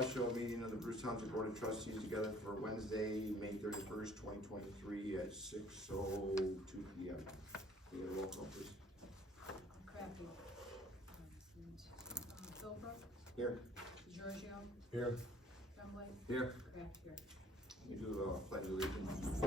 special meeting of the Bruce Township Board of Trustees together for Wednesday, May 31st, 2023 at 6:02 p.m. Can we get a roll call, please? Crafty. Philbrook. Here. Giorgio. Here. Tremblay. Here. Kraft here. We do pledge allegiance.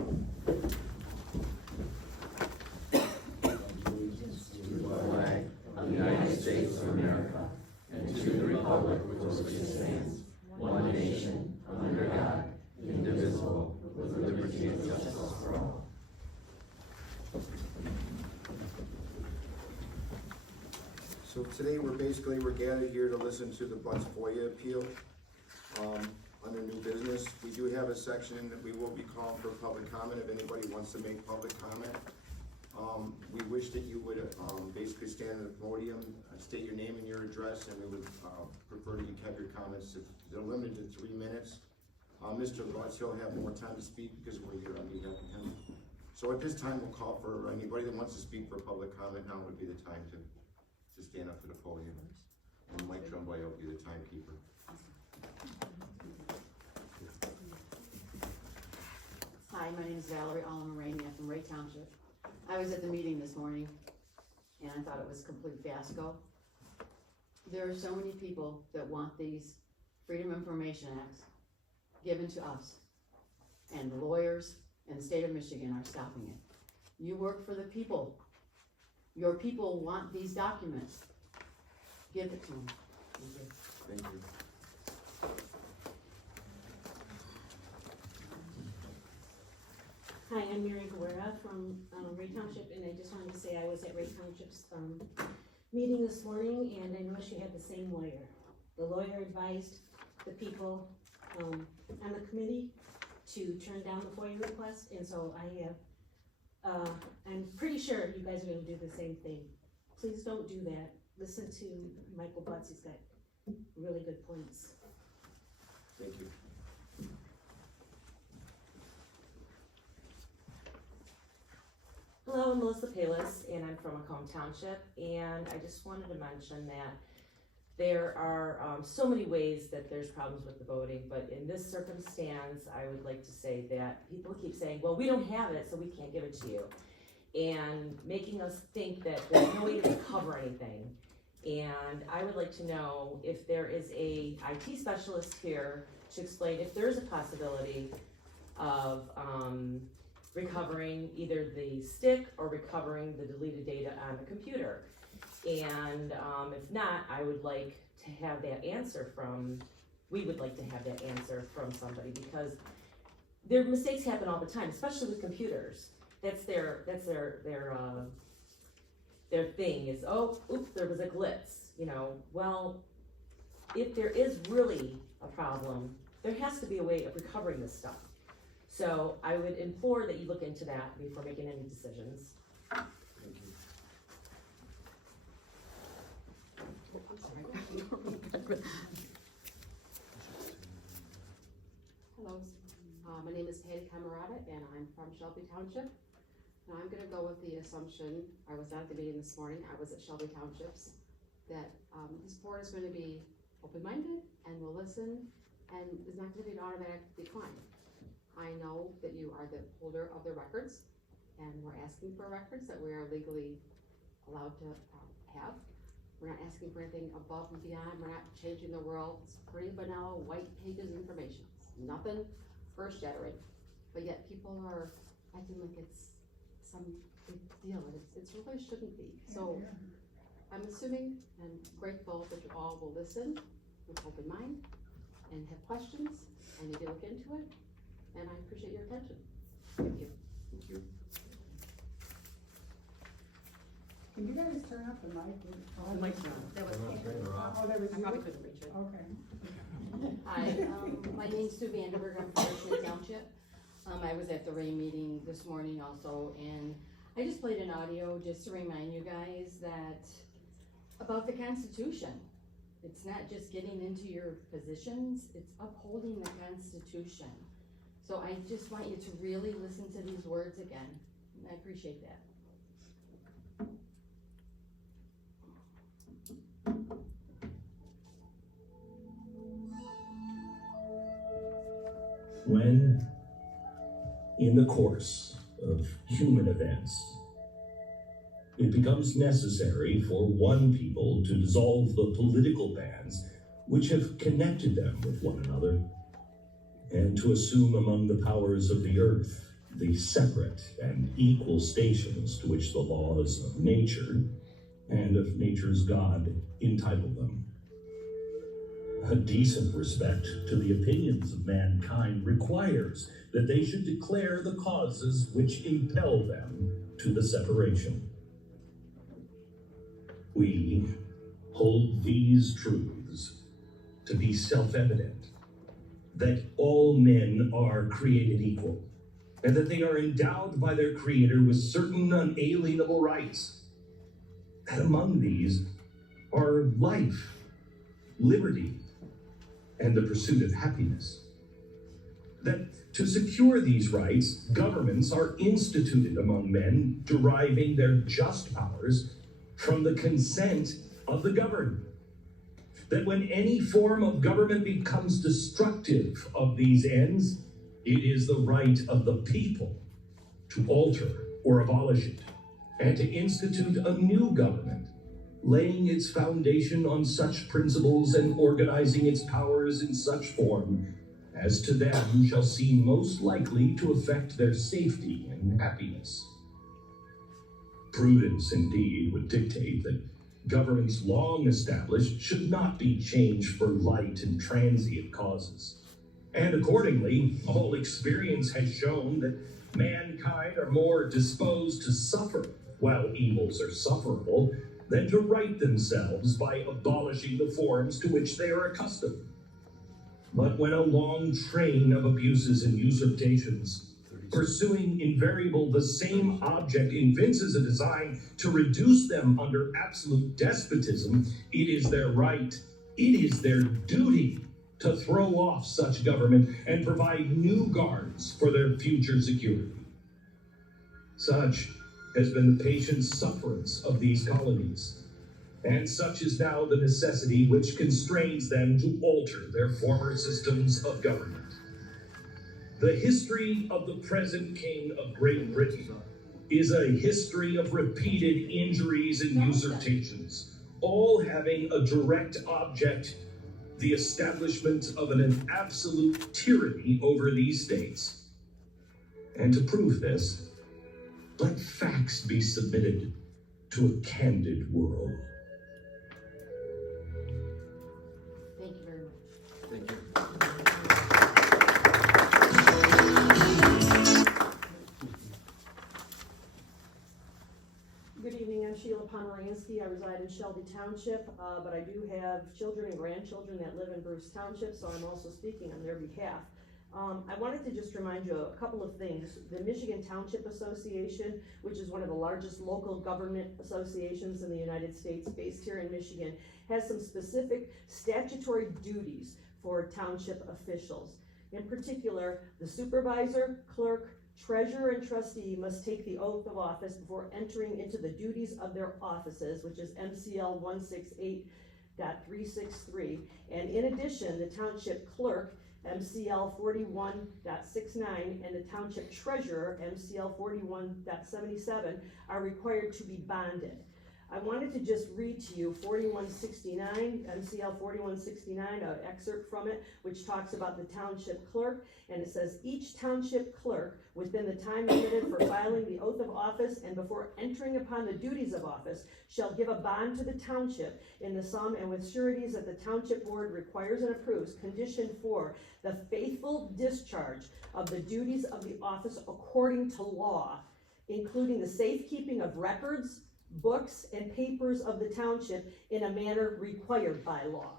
To the flag of the United States of America and to the republic for which it stands, one nation, under God, indivisible, with liberty and justice for all. So today we're gathered here to listen to the Butz FOIA appeal under new business. We do have a section that we will be calling for public comment if anybody wants to make public comment. We wish that you would basically stand at the podium, state your name and your address, and we would prefer that you kept your comments. They're limited to 3 minutes. Mr. Butz, he'll have more time to speak because we're here on behalf of him. So at this time, we'll call for anybody that wants to speak for public comment. Now would be the time to stand up to the podium. And Mike Tremblay will be the timekeeper. Hi, my name is Valerie Allen-Morania from Ray Township. I was at the meeting this morning and I thought it was a complete fiasco. There are so many people that want these Freedom of Information Acts given to us, and the lawyers and the state of Michigan are stopping it. You work for the people. Your people want these documents. Give it to them. Thank you. Thank you. Hi, I'm Mary Guerra from Ray Township, and I just wanted to say I was at Ray Township's meeting this morning, and I know she had the same lawyer. The lawyer advised the people on the committee to turn down the FOIA request, and so I have, I'm pretty sure you guys are gonna do the same thing. Please don't do that. Listen to Michael Butz, he's got really good points. Thank you. Hello, I'm Melissa Palis, and I'm from Macomb Township, and I just wanted to mention that there are so many ways that there's problems with the voting, but in this circumstance, I would like to say that people keep saying, well, we don't have it, so we can't give it to you, and making us think that there's no way to recover anything. And I would like to know if there is a IT specialist here to explain if there's a possibility of recovering either the stick or recovering the deleted data on the computer. And if not, I would like to have that answer we would like to have that answer from somebody, because their mistakes happen all the time, especially with computers. That's their thing is, oh, oops, there was a glitch, you know. Well, if there is really a problem, there has to be a way of recovering this stuff. So I would implore that you look into that before making any decisions. Thank you. Hello, my name is Patty Camerata and I'm from Shelby Township. Now I'm going to go with the assumption, I was not at the meeting this morning, I was at Shelby Townships, that this board is going to be open-minded and will listen and is not going to be an automatic decline. I know that you are the holder of the records and we're asking for records that we are legally allowed to have. We're not asking for anything above and beyond. We're not changing the world. It's pretty vanilla, white pages information. It's nothing earth-shattering, but yet people are acting like it's some big deal, and it really shouldn't be. So I'm assuming and grateful that you all will listen with open mind and have questions and you can look into it, and I appreciate your attention. Thank you. Thank you. Can you guys turn up the mic? The mic's on. That was I'm not turning her off. Oh, that was I you? probably couldn't reach it. Okay. Hi, my name's Sue Vanderberg, I'm from Richmond Township. I was at the Ray meeting this morning also, and I just played an audio just to remind you guys that about the Constitution. It's not just getting into your positions, it's upholding the Constitution. So I just want you to really listen to these words again, and I appreciate that. When, in the course of human events, it becomes necessary for one people to dissolve the political bands which have connected them with one another, and to assume among the powers of the earth the separate and equal stations to which the laws of nature and of nature's God entitle them. A decent respect to the opinions of mankind requires that they should declare the causes which impel them to the separation. We hold these truths to be self-evident, that all men are created equal, and that they are endowed by their Creator with certain unalienable rights. And among these are life, liberty, and the pursuit of happiness. That to secure these rights, governments are instituted among men, deriving their just powers from the consent of the governed. That when any form of government becomes destructive of these ends, it is the right of the people to alter or abolish it, and to institute a new government, laying its foundation on such principles and organizing its powers in such form as to them shall seem most likely to affect their safety and happiness. Prudence, indeed, would dictate that governments long established should not be changed for light and transient causes. And accordingly, all experience has shown that mankind are more disposed to suffer while evils are sufferable than to right themselves by abolishing the forms to which they are accustomed. But when a long train of abuses and usurpations, pursuing invariable the same object, evinces a design to reduce them under absolute despotism, it is their right, it is their duty to throw off such government and provide new guards for their future security. Such has been the patient sufferance of these colonies, and such is now the necessity which constrains them to alter their former systems of government. The history of the present King of Great Britain is a history of repeated injuries and usurpations, all having a direct object: the establishment of an absolute tyranny over these states. And to prove this, let facts be submitted to a candid world. Thank you very much. Thank you. Good evening, I'm Sheila Pomeranski. I reside in Shelby Township, but I do have children and grandchildren that live in Bruce Township, so I'm also speaking on their behalf. I wanted to just remind you a couple of things. The Michigan Township Association, which is one of the largest local government associations in the United States, based here in Michigan, has some specific statutory duties for township officials. In particular, the supervisor, clerk, treasurer, and trustee must take the oath of office before entering into the duties of their offices, which is MCL 168.363. And in addition, the township clerk, MCL 41.69, and the township treasurer, MCL 41.77, are required to be bonded. I wanted to just read to you 4169, MCL 4169, an excerpt from it, which talks about the township clerk, and it says, each township clerk, within the time limited for filing the oath of office and before entering upon the duties of office, shall give a bond to the township in the sum and with sureties that the township board requires and approves, conditioned for the faithful discharge of the duties of the office according to law, including the safekeeping of records, books, and papers of the township in a manner required by law.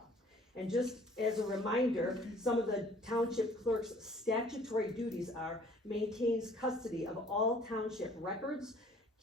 And just as a reminder, some of the township clerk's statutory duties are: maintains custody of all township records,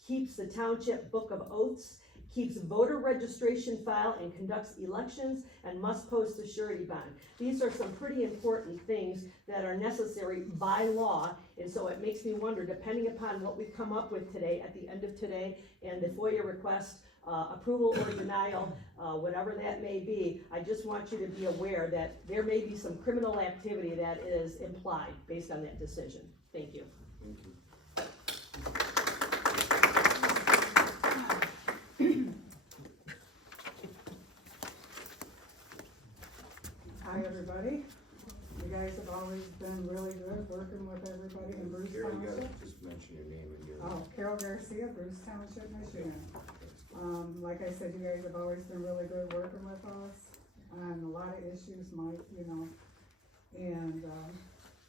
keeps the township book of oaths, keeps voter registration file and conducts elections, and must post a surety bond. These are some pretty important things that are necessary by law, and so it makes me wonder, depending upon what we've come up with today, at the end of today, and the FOIA request approval or denial, whatever that may be, I just want you to be aware that there may be some criminal activity that is implied based on that decision. Thank you. Thank you. Hi, everybody. You guys have always been really good working with everybody in Bruce Gary, you gotta Township. just mention your name and your. Oh, Carol Garcia, Bruce Township, Michigan. Like I said, you guys have always been really good working with us on a lot of issues, Mike, you know. And,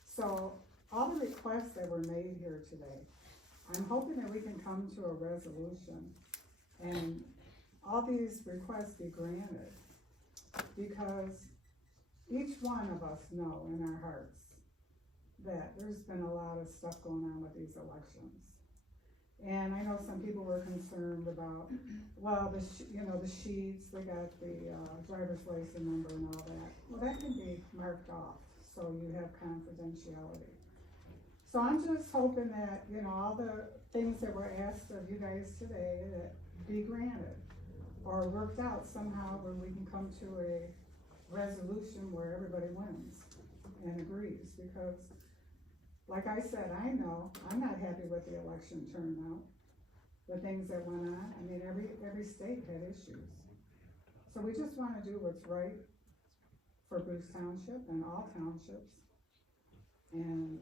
so all the requests that were made here today, I'm hoping that we can come to a resolution and all these requests be granted. Because each one of us know in our hearts that there's been a lot of stuff going on with these elections. And I know some people were concerned about, well, the sheets, they got the, driver's license number and all that. Well, that can be marked off, so you have confidentiality. So I'm just hoping that, all the things that were asked of you guys today, that be granted or worked out somehow where we can come to a resolution where everybody wins and agrees, because like I said, I know I'm not happy with the election turnout, the things that went on. I mean, every state had issues. So we just wanna do what's right for Bruce Township and all townships and,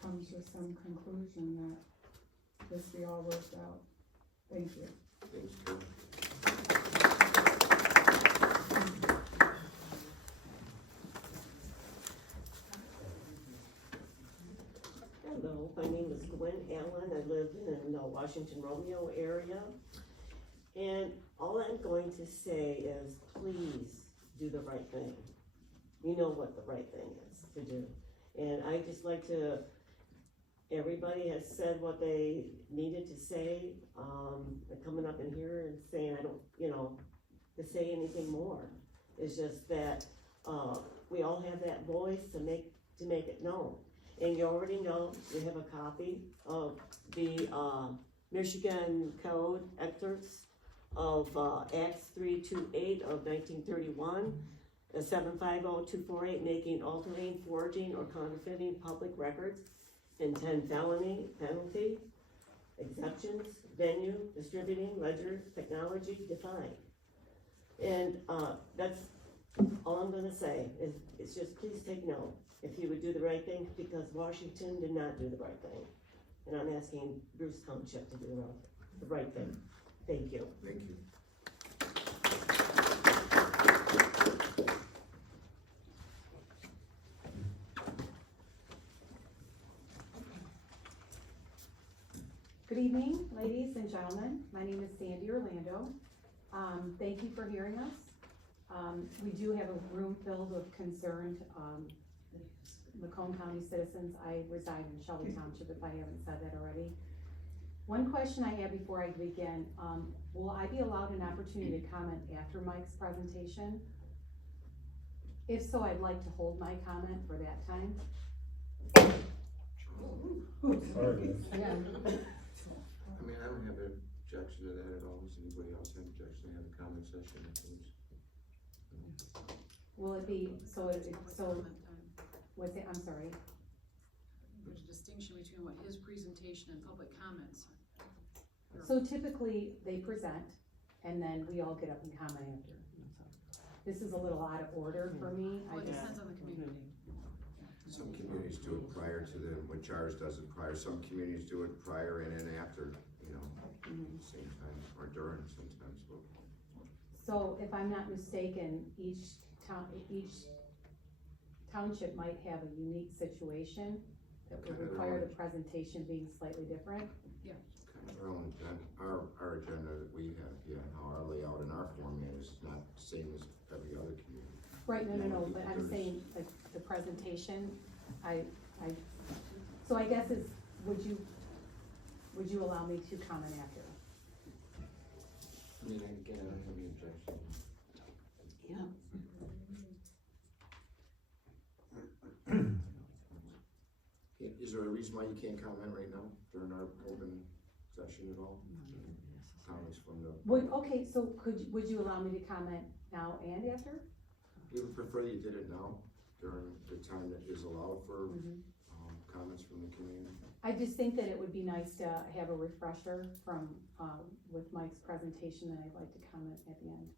come to some conclusion that this be all worked out. Thank you. Thanks, Carol. Hello, my name is Gwen Allen. I live in the Washington Romeo area. And all I'm going to say is, please do the right thing. You know what the right thing is to do. And I just like to, everybody has said what they needed to say. Coming up in here and saying, I don't, to say anything more. It's just that, we all have that voice to make it known. And you already know, you have a copy of the, Michigan Code excerpts of, Acts 328 of 1931, 750-248, making, altering, forging, or counterfeiting public records, and 10 felony penalty, exceptions, venue, distributing, ledger, technology, defined. And, that's all I'm gonna say, is, it's just please take note, if you would do the right thing, because Washington did not do the right thing. And I'm asking Bruce Township to do the right thing. Thank you. Thank you. Good evening, ladies and gentlemen. My name is Sandy Orlando. Thank you for hearing us. We do have a room filled with concerned Macomb County citizens. I reside in Shelby Township, if I haven't said that already. One question I have before I begin, will I be allowed an opportunity to comment after Mike's presentation? If so, I'd like to hold my comment for that time. Sorry. Yeah. I mean, I don't have an objection to that at all. Does anybody else have an objection to have a comment session afterwards? Will it be, so, what's it, I'm sorry. There's a distinction between what his presentation and public comments. So typically, they present, and then we all get up and comment after. This is a little out of order for me. Well, it depends on the community. Some communities do it prior to when JARS does it prior. Some communities do it prior and then after, same time, or during sometimes. So if I'm not mistaken, each township might have a unique situation that would require the presentation being slightly different. Yeah. Our own agenda, our agenda that we have, how our layout and our format is not the same as every other community. Right, no, but I'm saying, like, the presentation, so I guess is, would you allow me to comment after? I mean, again, I don't have any objection. Is there a reason why you can't comment right now during our open session at all? Comments from the. Okay, so would you allow me to comment now and after? You would prefer you did it now, during the time that is allowed for, Mhm. comments from the community? I just think that it would be nice to have a refresher from, with Mike's presentation, and I'd like to comment at the end.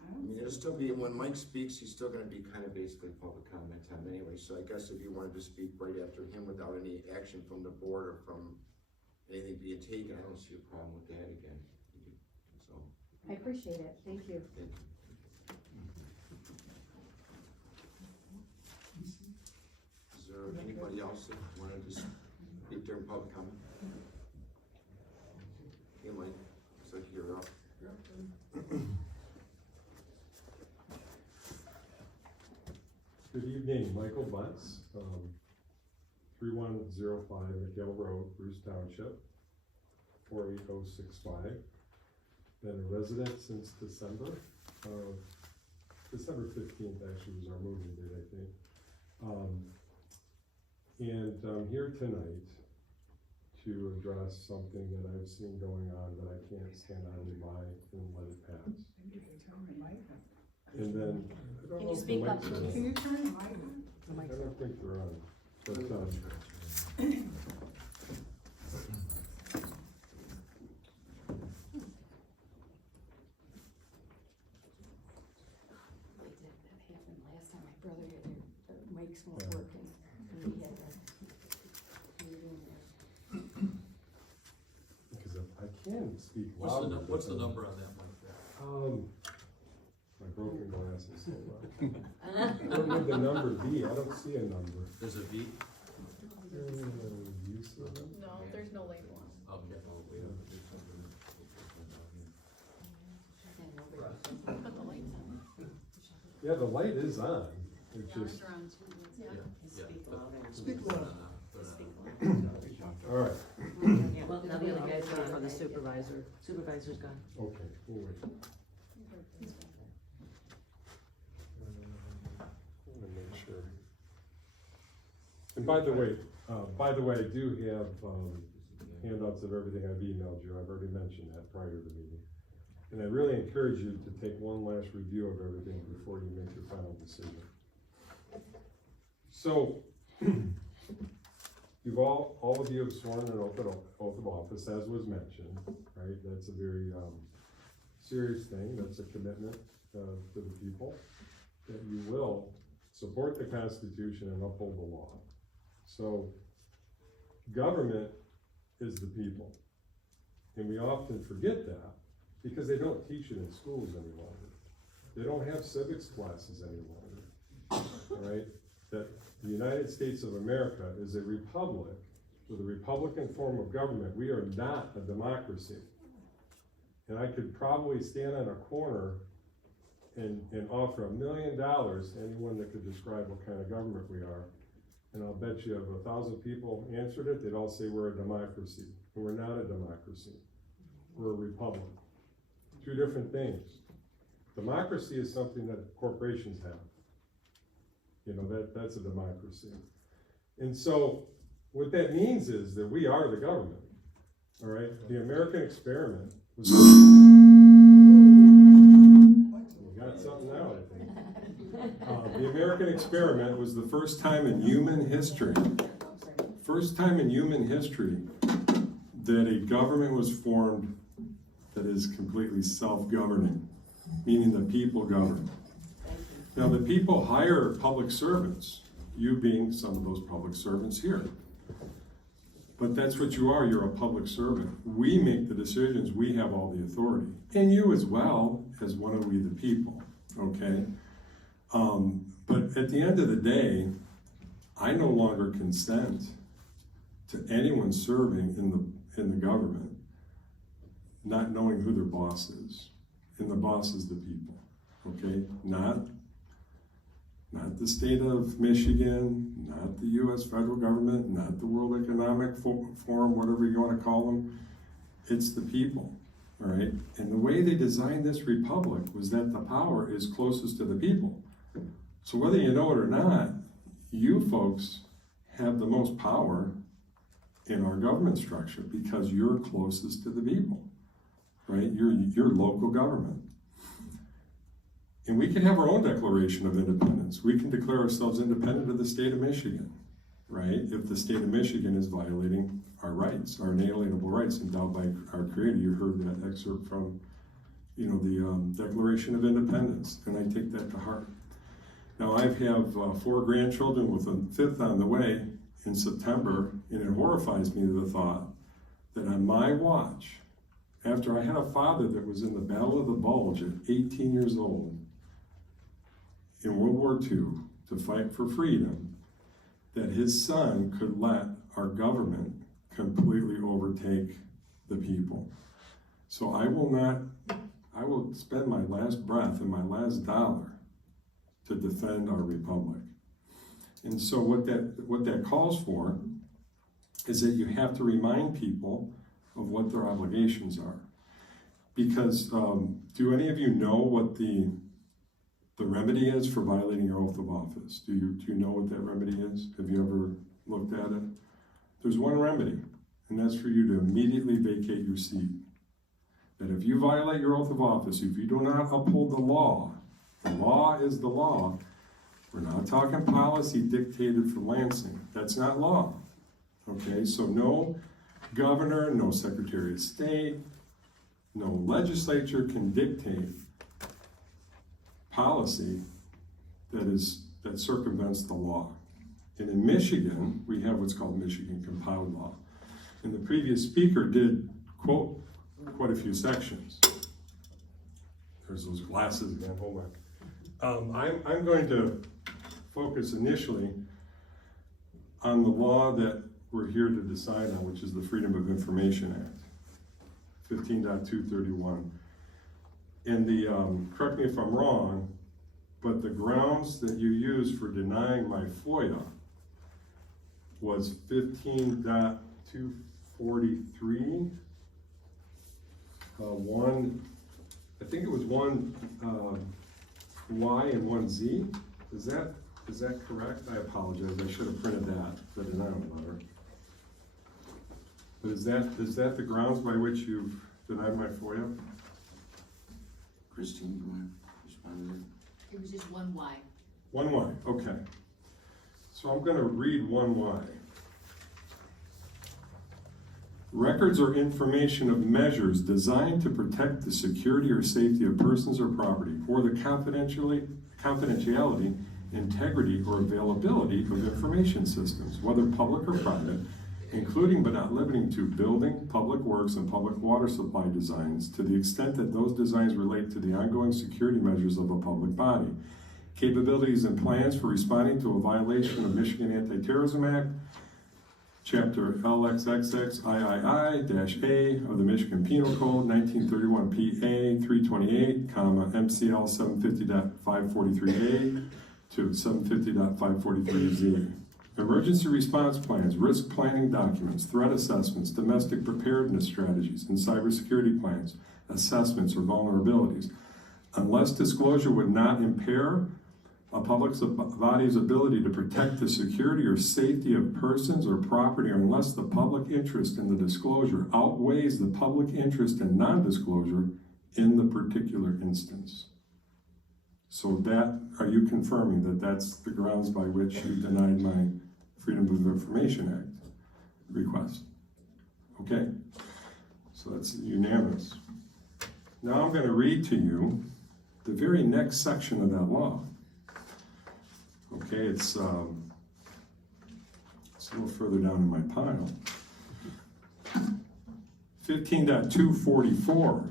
I mean, it'll still be, when Mike speaks, he's still gonna be kind of basically public comment time anyway, so I guess if you wanted to speak right after him without any action from the board or from anything being taken, I don't see a problem with that again. So, I appreciate it, thank you. thank you. Is there anybody else that wanted to speak during public comment? Okay, Mike, looks like you're up. Good evening, Michael Butz, 3105 McGill Road, Bruce Township, 48065. Been a resident since December 15th actually was our moving date, I think. And I'm here tonight to address something that I've seen going on that I can't stand idly by and let it pass. And then, I don't Can know you if the speak up, mics are on. please? Can you turn the mic on? I don't think they're on, but, That happened last time, my brother had their mics weren't working, and we had to, we were doing that. because if I can speak What's the, louder. what's the but then- number on that mic there? My broken glasses. So what would the number be? I don't see a number. There's a V? You see a number? No, there's no label on it. Okay. Put the lights on. Yeah, the light is on. It's Yeah, just, they're on too. Yeah, yeah. Speak Put it louder. on, all right, Well, now the other guy's gone for the supervisor's gone. okay, we'll wait. I wanna make sure. And by the way, I do have, handouts of everything I've emailed you. I've already mentioned that prior to the meeting. And I really encourage you to take one last review of everything before you make your final decision. So, you've all of you have sworn an oath of office, as was mentioned, right? That's a very, serious thing. That's a commitment, to the people, that you will support the Constitution and uphold the law. So, government is the people. And we often forget that because they don't teach it in schools any longer. They don't have civics classes any longer, all right? That the United States of America is a republic with a republican form of government. We are not a democracy. And I could probably stand on a corner and offer $1 million to anyone that could describe what kind of government we are. And I'll bet you if 1,000 people answered it, they'd all say we're a democracy. And we're not a democracy. We're a republic. Two different things. Democracy is something that corporations have. You know, that's a democracy. And so what that means is that we are the government. All right? The American experiment was... We got something now, I think. The American experiment was the first time in human history, that a government was formed that is completely self-governing, meaning the people govern. Now, the people hire public servants, you being some of those public servants here. But that's what you are, you're a public servant. We make the decisions, we have all the authority. And you as well, as one of we the people, okay? But at the end of the day, I no longer consent to anyone serving in the government not knowing who their boss is. And the boss is the people, okay? Not the state of Michigan, not the US federal government, not the World Economic Forum, whatever you want to call them. It's the people, all right? And the way they designed this republic was that the power is closest to the people. So whether you know it or not, you folks have the most power in our government structure because you're closest to the people, right? You're local government. And we can have our own Declaration of Independence. We can declare ourselves independent of the state of Michigan, right? If the state of Michigan is violating our rights, our inalienable rights endowed by our Creator. You heard that excerpt from, the Declaration of Independence, and I take that to heart. Now, I have 4 grandchildren with a 5th on the way in September, and it horrifies me to the thought that on my watch, after I had a father that was in the Battle of the Bulge at 18 years old in World War II to fight for freedom, that his son could let our government completely overtake the people. So I will spend my last breath and my last dollar to defend our republic. And so what that calls for is that you have to remind people of what their obligations are. Because do any of you know what the remedy is for violating your oath of office? Do you know what that remedy is? Have you ever looked at it? There's one remedy, and that's for you to immediately vacate your seat. That if you violate your oath of office, if you do not uphold the law is the law. We're not talking policy dictated from Lansing. That's not law. Okay, so no governor, no secretary of state, no legislature can dictate policy that circumvents the law. And in Michigan, we have what's called Michigan compiled law. And the previous speaker did quote quite a few sections. There's those glasses again, hold on. I'm going to focus initially on the law that we're here to decide on, which is the Freedom of Information Act, 15.231. And correct me if I'm wrong, but the grounds that you used for denying my FOIA was 15.243, I think it was one Y and one Z. Is that correct? I apologize. I should have printed that, the denial letter. But is that the grounds by which you've denied my FOIA? Christine, you want to respond to that? It was just one Y. One Y, okay. So I'm going to read one Y. Records or information of measures designed to protect the security or safety of persons or property, or the confidentiality, integrity, or availability of information systems, whether public or private, including but not limiting to building, public works, and public water supply designs, to the extent that those designs relate to the ongoing security measures of a public body. Capabilities and plans for responding to a violation of Michigan Anti-Terrorism Act, Chapter LXXXIII-A of the Michigan Penal Code, 1931 PA 328, MCL 750.543A to 750.543Z. Emergency response plans, risk planning documents, threat assessments, domestic preparedness strategies, and cybersecurity plans, assessments, or vulnerabilities. Unless disclosure would not impair a public body's ability to protect the security or safety of persons or property, or unless the public interest in the disclosure outweighs the public interest in non-disclosure in the particular instance. So are you confirming that that's the grounds by which you denied my Freedom of Information Act request? Okay, so that's unanimous. Now I'm going to read to you the very next section of that law. Okay, it's a little further down in my pile. 15.244.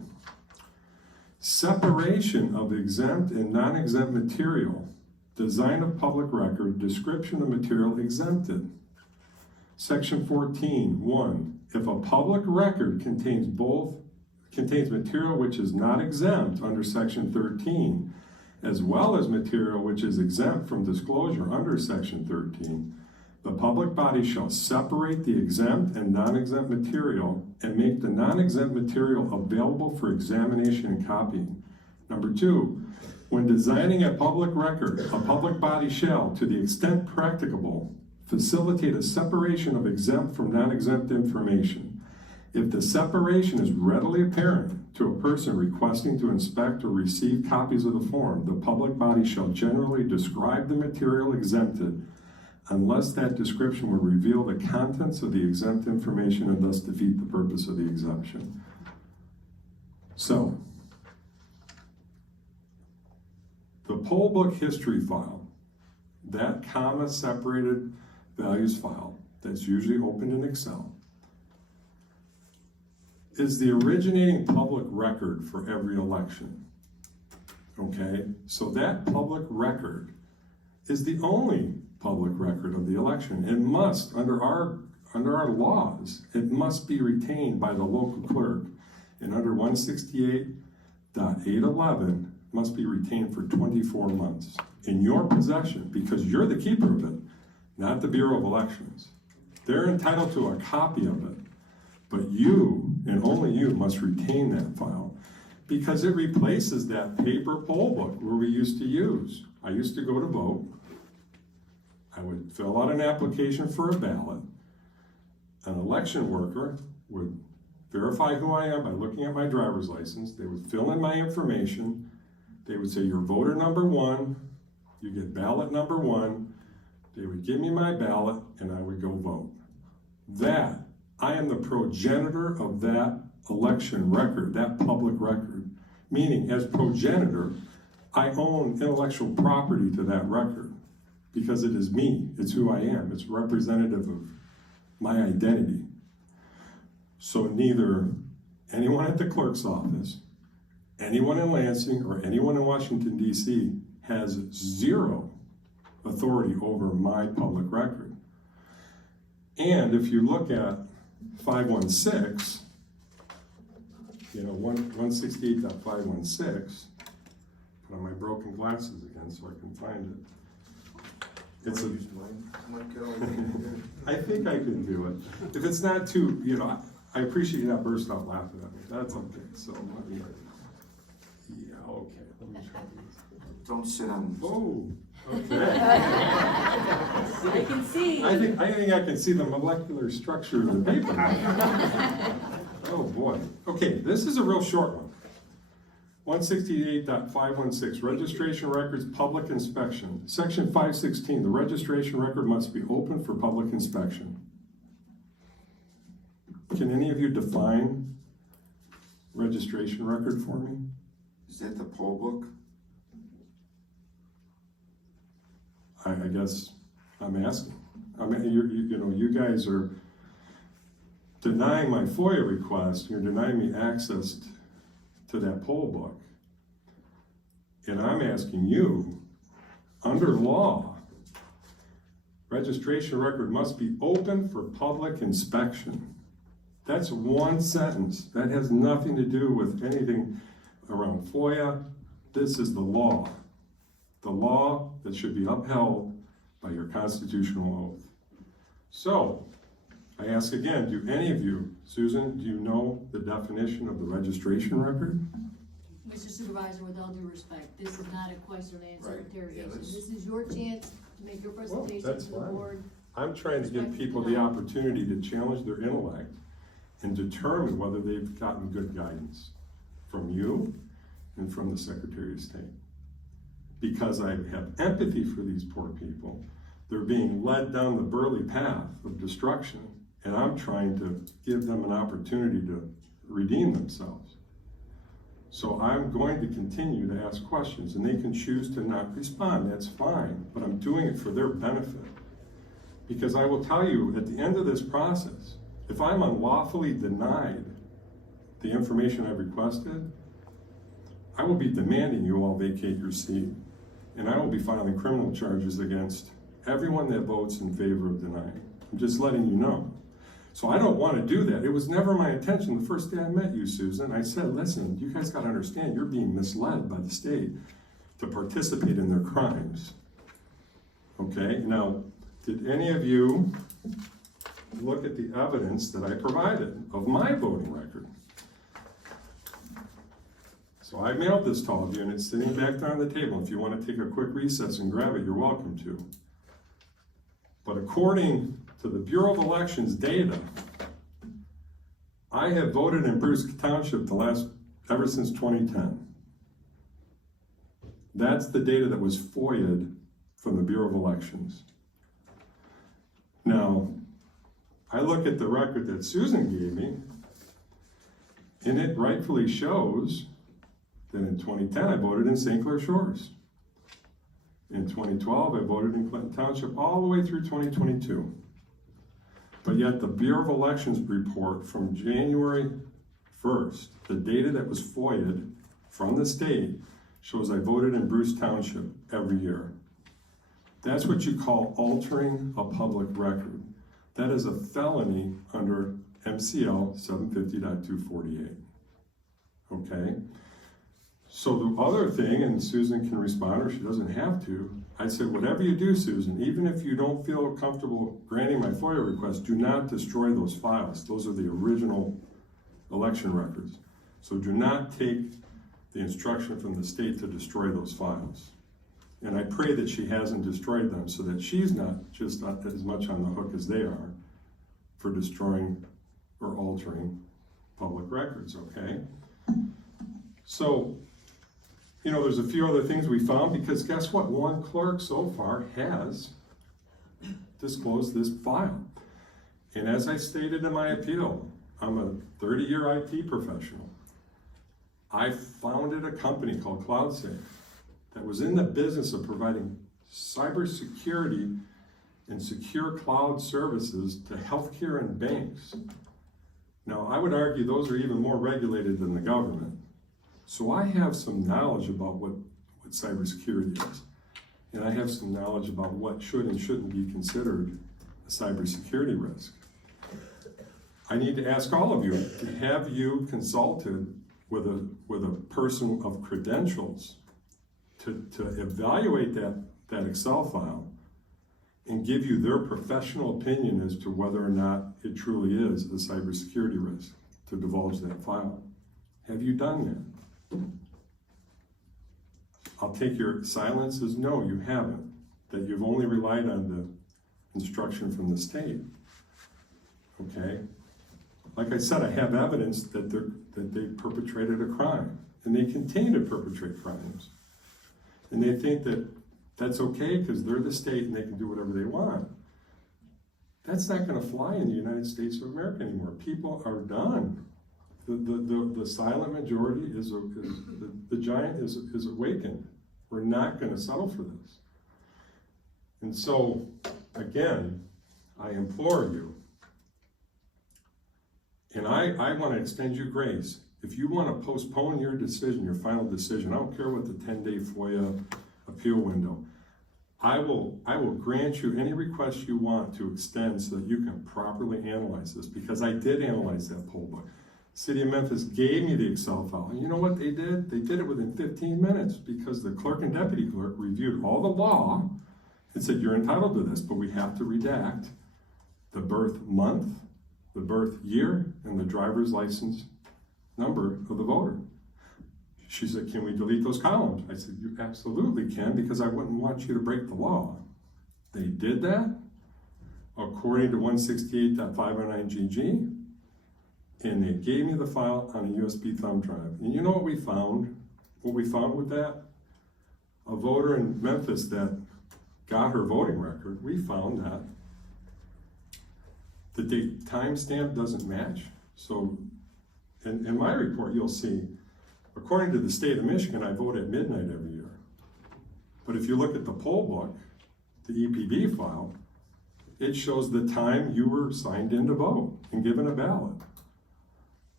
Separation of exempt and non-exempt material. Design of public record. Description of material exempted. Section 14.1. If a public record contains material which is not exempt under Section 13, as well as material which is exempt from disclosure under Section 13, the public body shall separate the exempt and non-exempt material and make the non-exempt material available for examination and copying. Number 2, when designing a public record, a public body shall, to the extent practicable, facilitate a separation of exempt from non-exempt information. If the separation is readily apparent to a person requesting to inspect or receive copies of the form, the public body shall generally describe the material exempted unless that description would reveal the contents of the exempt information and thus defeat the purpose of the exemption. So, the poll book history file, that comma-separated values file that's usually opened in Excel, is the originating public record for every election. Okay? So that public record is the only public record of the election. It must, under our laws, it must be retained by the local clerk. And under 168.811, must be retained for 24 months in your possession, because you're the keeper of it, not the Bureau of Elections. They're entitled to a copy of it, but you, and only you, must retain that file, because it replaces that paper poll book where we used to use. I used to go to vote. I would fill out an application for a ballot. An election worker would verify who I am by looking at my driver's license. They would fill in my information. They would say, you're voter number 1, you get ballot number 1. They would give me my ballot and I would go vote. That, I am the progenitor of that election record, that public record. Meaning, as progenitor, I own intellectual property to that record because it is me, it's who I am, it's representative of my identity. So neither anyone at the clerk's office, anyone in Lansing, or anyone in Washington, D.C. has zero authority over my public record. And if you look at 516, 168.516, put on my broken glasses again so I can find it. It's a, I think I can do it. If it's not too, I appreciate you not bursting out laughing at me. That's okay. So let me, okay. Let me try this. Don't sit on. Oh, okay. I can see. I think I can see the molecular structure of the paper. Oh boy. Okay, this is a real short one. 168.516, registration records, public inspection. Section 516, the registration record must be open for public inspection. Can any of you define registration record for me? Is that the poll book? I guess I'm asking. I mean, you guys are denying my FOIA request. You're denying me access to that poll book. And I'm asking you, under law, registration record must be open for public inspection. That's one sentence. That has nothing to do with anything around FOIA. This is the law. The law that should be upheld by your constitutional oath. So, I ask again, do any of you, Susan, do you know the definition of the registration record? Mr. Supervisor, with all due respect, this is not a question and answer Right. interrogation. Yeah, This is your chance to make your presentation to that's the fine. board. I'm trying to give people the opportunity to challenge their intellect and determine whether they've gotten good guidance from you and from the Secretary of State. Because I have empathy for these poor people. They're being led down the burly path of destruction, and I'm trying to give them an opportunity to redeem themselves. So I'm going to continue to ask questions, and they can choose to not respond, that's fine, but I'm doing it for their benefit. Because I will tell you, at the end of this process, if I'm unlawfully denied the information I've requested, I will be demanding you all vacate your seat, and I will be filing criminal charges against everyone that votes in favor of denying. I'm just letting you know. So I don't want to do that. It was never my intention. The first day I met you, Susan, I said, listen, you guys got to understand you're being misled by the state to participate in their crimes. Okay, now, did any of you look at the evidence that I provided of my voting record? So I mailed this to all of you, and it's sitting back there on the table. If you want to take a quick recess and grab it, you're welcome to. But according to the Bureau of Elections data, I have voted in Bruce Township ever since 2010. That's the data that was FOIA'd from the Bureau of Elections. Now, I look at the record that Susan gave me, and it rightfully shows that in 2010 I voted in St. Clair Shores. In 2012 I voted in Clinton Township all the way through 2022. But yet the Bureau of Elections report from January 1st, the data that was FOIA'd from the state, shows I voted in Bruce Township every year. That's what you call altering a public record. That is a felony under MCL 750.248. Okay? So the other thing, and Susan can respond or she doesn't have to, I said, whatever you do, Susan, even if you don't feel comfortable granting my FOIA request, do not destroy those files. Those are the original election records. So do not take the instruction from the state to destroy those files. And I pray that she hasn't destroyed them so that she's not as much on the hook as they are for destroying or altering public records, okay? So, you know, there's a few other things we found, because guess what? One clerk so far has disclosed this file. And as I stated in my appeal, I'm a 30-year IT professional. I founded a company called CloudSafe that was in the business of providing cybersecurity and secure cloud services to healthcare and banks. Now, I would argue those are even more regulated than the government. So I have some knowledge about what cybersecurity is. And I have some knowledge about what should and shouldn't be considered a cybersecurity risk. I need to ask all of you, have you consulted with a person of credentials to evaluate that Excel file and give you their professional opinion as to whether or not it truly is a cybersecurity risk to divulge that file? Have you done that? I'll take your silence as no, you haven't, that you've only relied on the instruction from the state, okay? Like I said, I have evidence that they perpetrated a crime, and they continue to perpetrate crimes. And they think that that's okay because they're the state and they can do whatever they want. That's not gonna fly in the United States of America anymore. People are done. The silent majority the giant is awakened. We're not gonna settle for this. And so, again, I implore you, and I wanna extend you grace. If you wanna postpone your decision, your final decision, I don't care what the 10-day FOIA appeal window, I will grant you any request you want to extend so that you can properly analyze this, because I did analyze that poll book. City of Memphis gave me the Excel file, and you know what they did? They did it within 15 minutes because the clerk and deputy clerk reviewed all the law and said, you're entitled to this, but we have to redact the birth month, the birth year, and the driver's license number of the voter. She said, can we delete those columns? I said, you absolutely can, because I wouldn't want you to break the law. They did that according to 168.509GG, and they gave me the file on a USB thumb drive. And you know what we found? What we found with that? A voter in Memphis that got her voting record, we found that the date timestamp doesn't match. So in my report, you'll see, according to the state of Michigan, I vote at midnight every year. But if you look at the poll book, the EPB file, it shows the time you were signed in to vote and given a ballot.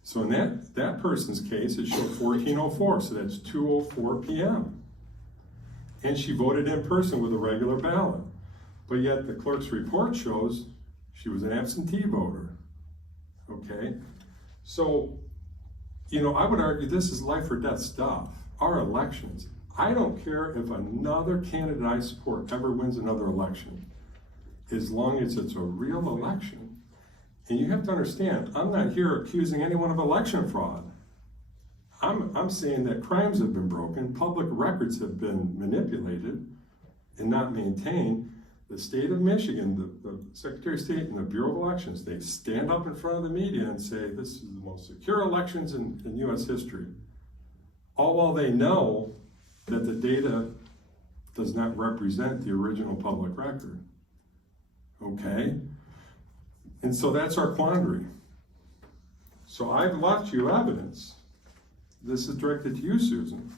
So in that person's case, it showed 14:04, so that's 2:04 p.m. And she voted in person with a regular ballot. But yet the clerk's report shows she was an absentee voter, okay? So, you know, I would argue this is life or death stuff. Our elections, I don't care if another candidate I support ever wins another election, as long as it's a real election. And you have to understand, I'm not here accusing anyone of election fraud. I'm saying that crimes have been broken, public records have been manipulated and not maintained, the state of Michigan, the Secretary of State and the Bureau of Elections, they stand up in front of the media and say, this is the most secure elections in US history. All while they know that the data does not represent the original public record. Okay? And so that's our quandary. So I've left you evidence. This is directed to you, Susan.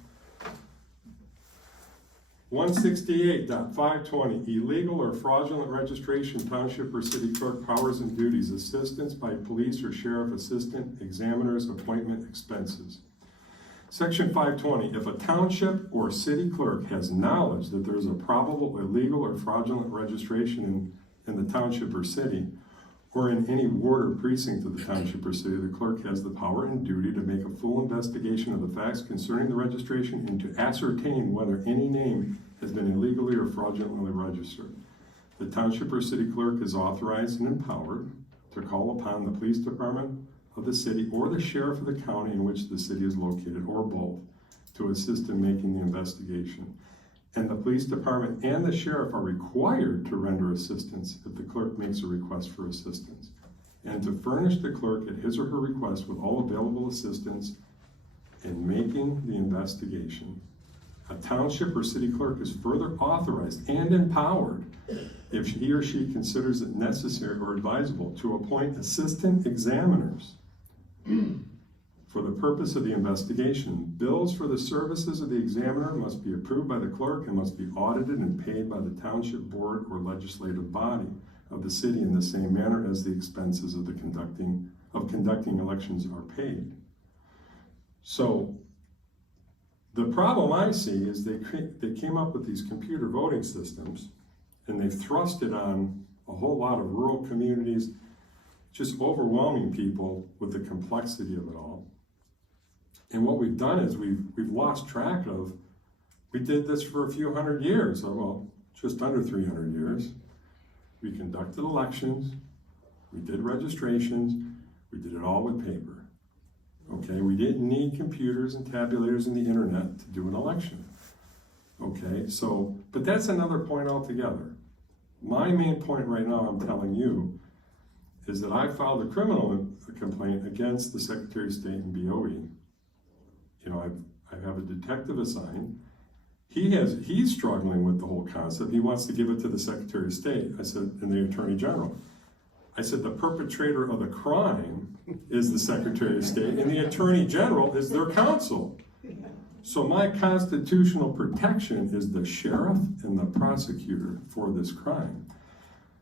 168.520, illegal or fraudulent registration, township or city clerk powers and duties, assistance by police or sheriff assistant, examiners, appointment expenses. Section 520, if a township or city clerk has knowledge that there is a probable illegal or fraudulent registration in the township or city, or in any ward or precinct of the township or city, the clerk has the power and duty to make a full investigation of the facts concerning the registration and to ascertain whether any name has been illegally or fraudulently registered. The township or city clerk is authorized and empowered to call upon the police department of the city or the sheriff of the county in which the city is located, or both, to assist in making the investigation. And the police department and the sheriff are required to render assistance if the clerk makes a request for assistance, and to furnish the clerk at his or her request with all available assistance in making the investigation. A township or city clerk is further authorized and empowered, if he or she considers it necessary or advisable, to appoint assistant examiners for the purpose of the investigation. Bills for the services of the examiner must be approved by the clerk and must be audited and paid by the township board or legislative body of the city in the same manner as the expenses of conducting elections are paid. So the problem I see is they came up with these computer voting systems, and they've thrust it on a whole lot of rural communities, just overwhelming people with the complexity of it all. And what we've done is we've lost track of, we did this for a few hundred years, well, just under 300 years. We conducted elections, we did registrations, we did it all with paper. Okay, we didn't need computers and tabulators and the internet to do an election. Okay, so, but that's another point altogether. My main point right now, I'm telling you, is that I filed a criminal complaint against the Secretary of State and BOE. You know, I have a detective assigned. He's struggling with the whole concept. He wants to give it to the Secretary of State. I said, and the Attorney General. I said, the perpetrator of the crime is the Secretary of State, and the Attorney General is their counsel. So my constitutional protection is the sheriff and the prosecutor for this crime.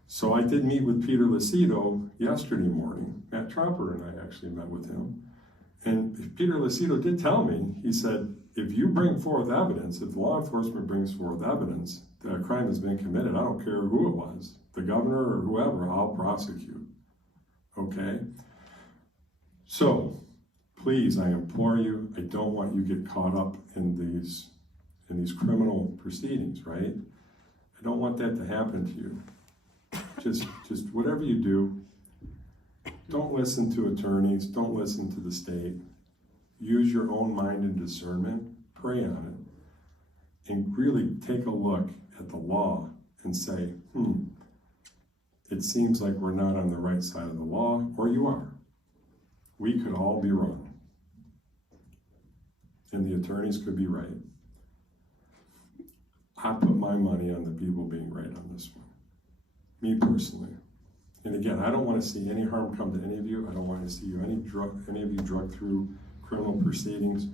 So I did meet with Peter Lucido yesterday morning. Matt Tromper and I actually met with him. And Peter Lucido did tell me, he said, if you bring forth evidence, if law enforcement brings forth evidence that a crime has been committed, I don't care who it was, the governor or whoever, I'll prosecute. Okay? So, please, I implore you, I don't want you to get caught up in these criminal proceedings, right? I don't want that to happen to you. Just whatever you do, don't listen to attorneys, don't listen to the state. Use your own mind and discernment, pray on it, and really take a look at the law and say, it seems like we're not on the right side of the law, or you are. We could all be wrong. And the attorneys could be right. I put my money on the people being right on this one. Me personally. And again, I don't want to see any harm come to any of you. I don't want to see any of you drug through criminal proceedings.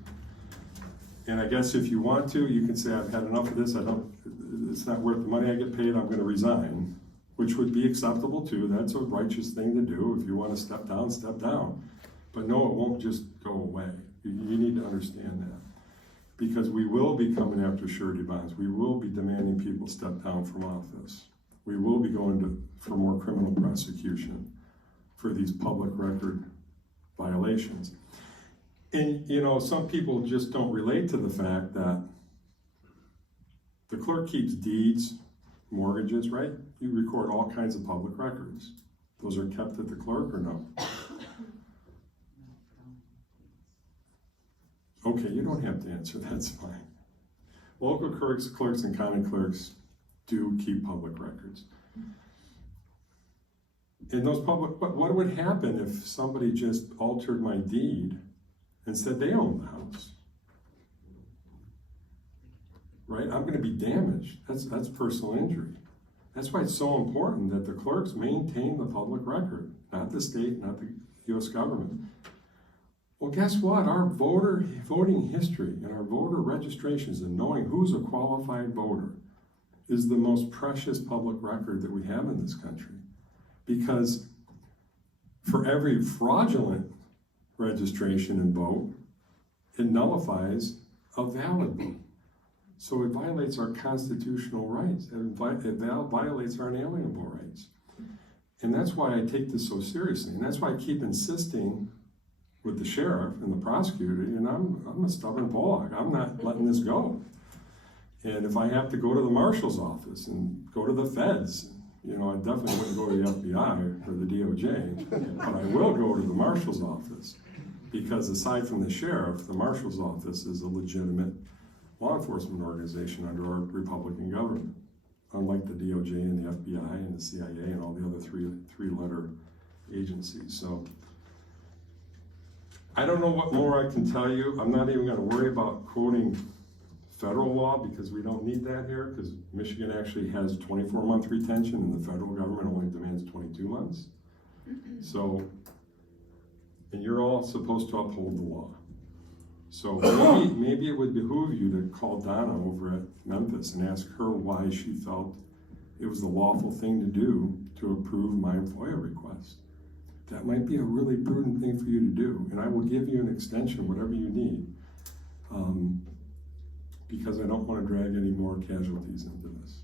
And I guess if you want to, you can say, I've had enough of this. It's not worth the money I get paid. I'm going to resign, which would be acceptable too. That's a righteous thing to do. If you want to step down, step down. But no, it won't just go away. You need to understand that. Because we will be coming after surety bonds. We will be demanding people step down from office. We will be going for more criminal prosecution for these public record violations. And, you know, some people just don't relate to the fact that the clerk keeps deeds, mortgages, right? You record all kinds of public records. Those are kept at the clerk or no? Okay, you don't have to answer, that's fine. Local clerks and county clerks do keep public records. And those what would happen if somebody just altered my deed and said they own the house? Right? I'm gonna be damaged. That's personal injury. That's why it's so important that the clerks maintain the public record, not the state, not the US government. Well, guess what? Our voting history and our voter registrations and knowing who's a qualified voter is the most precious public record that we have in this country. Because for every fraudulent registration and vote, it nullifies a valid vote. So it violates our constitutional rights. It violates our inalienable rights. And that's why I take this so seriously. And that's why I keep insisting with the sheriff and the prosecutor, and I'm a stubborn bullock. I'm not letting this go. And if I have to go to the marshal's office and go to the feds, you know, I definitely wouldn't go to the FBI or the DOJ, but I will go to the marshal's office. Because aside from the sheriff, the marshal's office is a legitimate law enforcement organization under our Republican government, unlike the DOJ and the FBI and the CIA and all the other three-letter agencies. So I don't know what more I can tell you. I'm not even going to worry about quoting federal law because we don't need that here, because Michigan actually has 24-month retention and the federal government only demands 22 months. So, and you're all supposed to uphold the law. So maybe it would behoove you to call Donna over at Memphis and ask her why she felt it was the lawful thing to do to approve my FOIA request. That might be a really prudent thing for you to do, and I will give you an extension, whatever you need, because I don't want to drag any more casualties into this.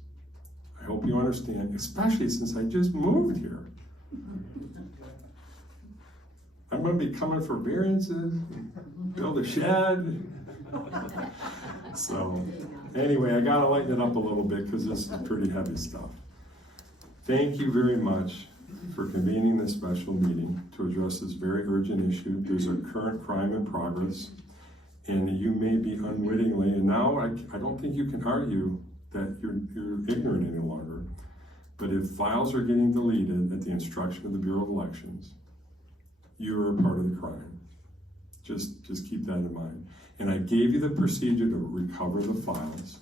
I hope you understand, especially since I just moved here. I'm going to be coming for variances, build a shed. So anyway, I got to lighten it up a little bit because this is pretty heavy stuff. Thank you very much for convening this special meeting to address this very urgent issue. There's a current crime in progress, and you may be unwittingly, and now I don't think you can argue that you're ignorant any longer, but if files are getting deleted at the instruction of the Bureau of Elections, you're a part of the crime. Just keep that in mind. And I gave you the procedure to recover the files.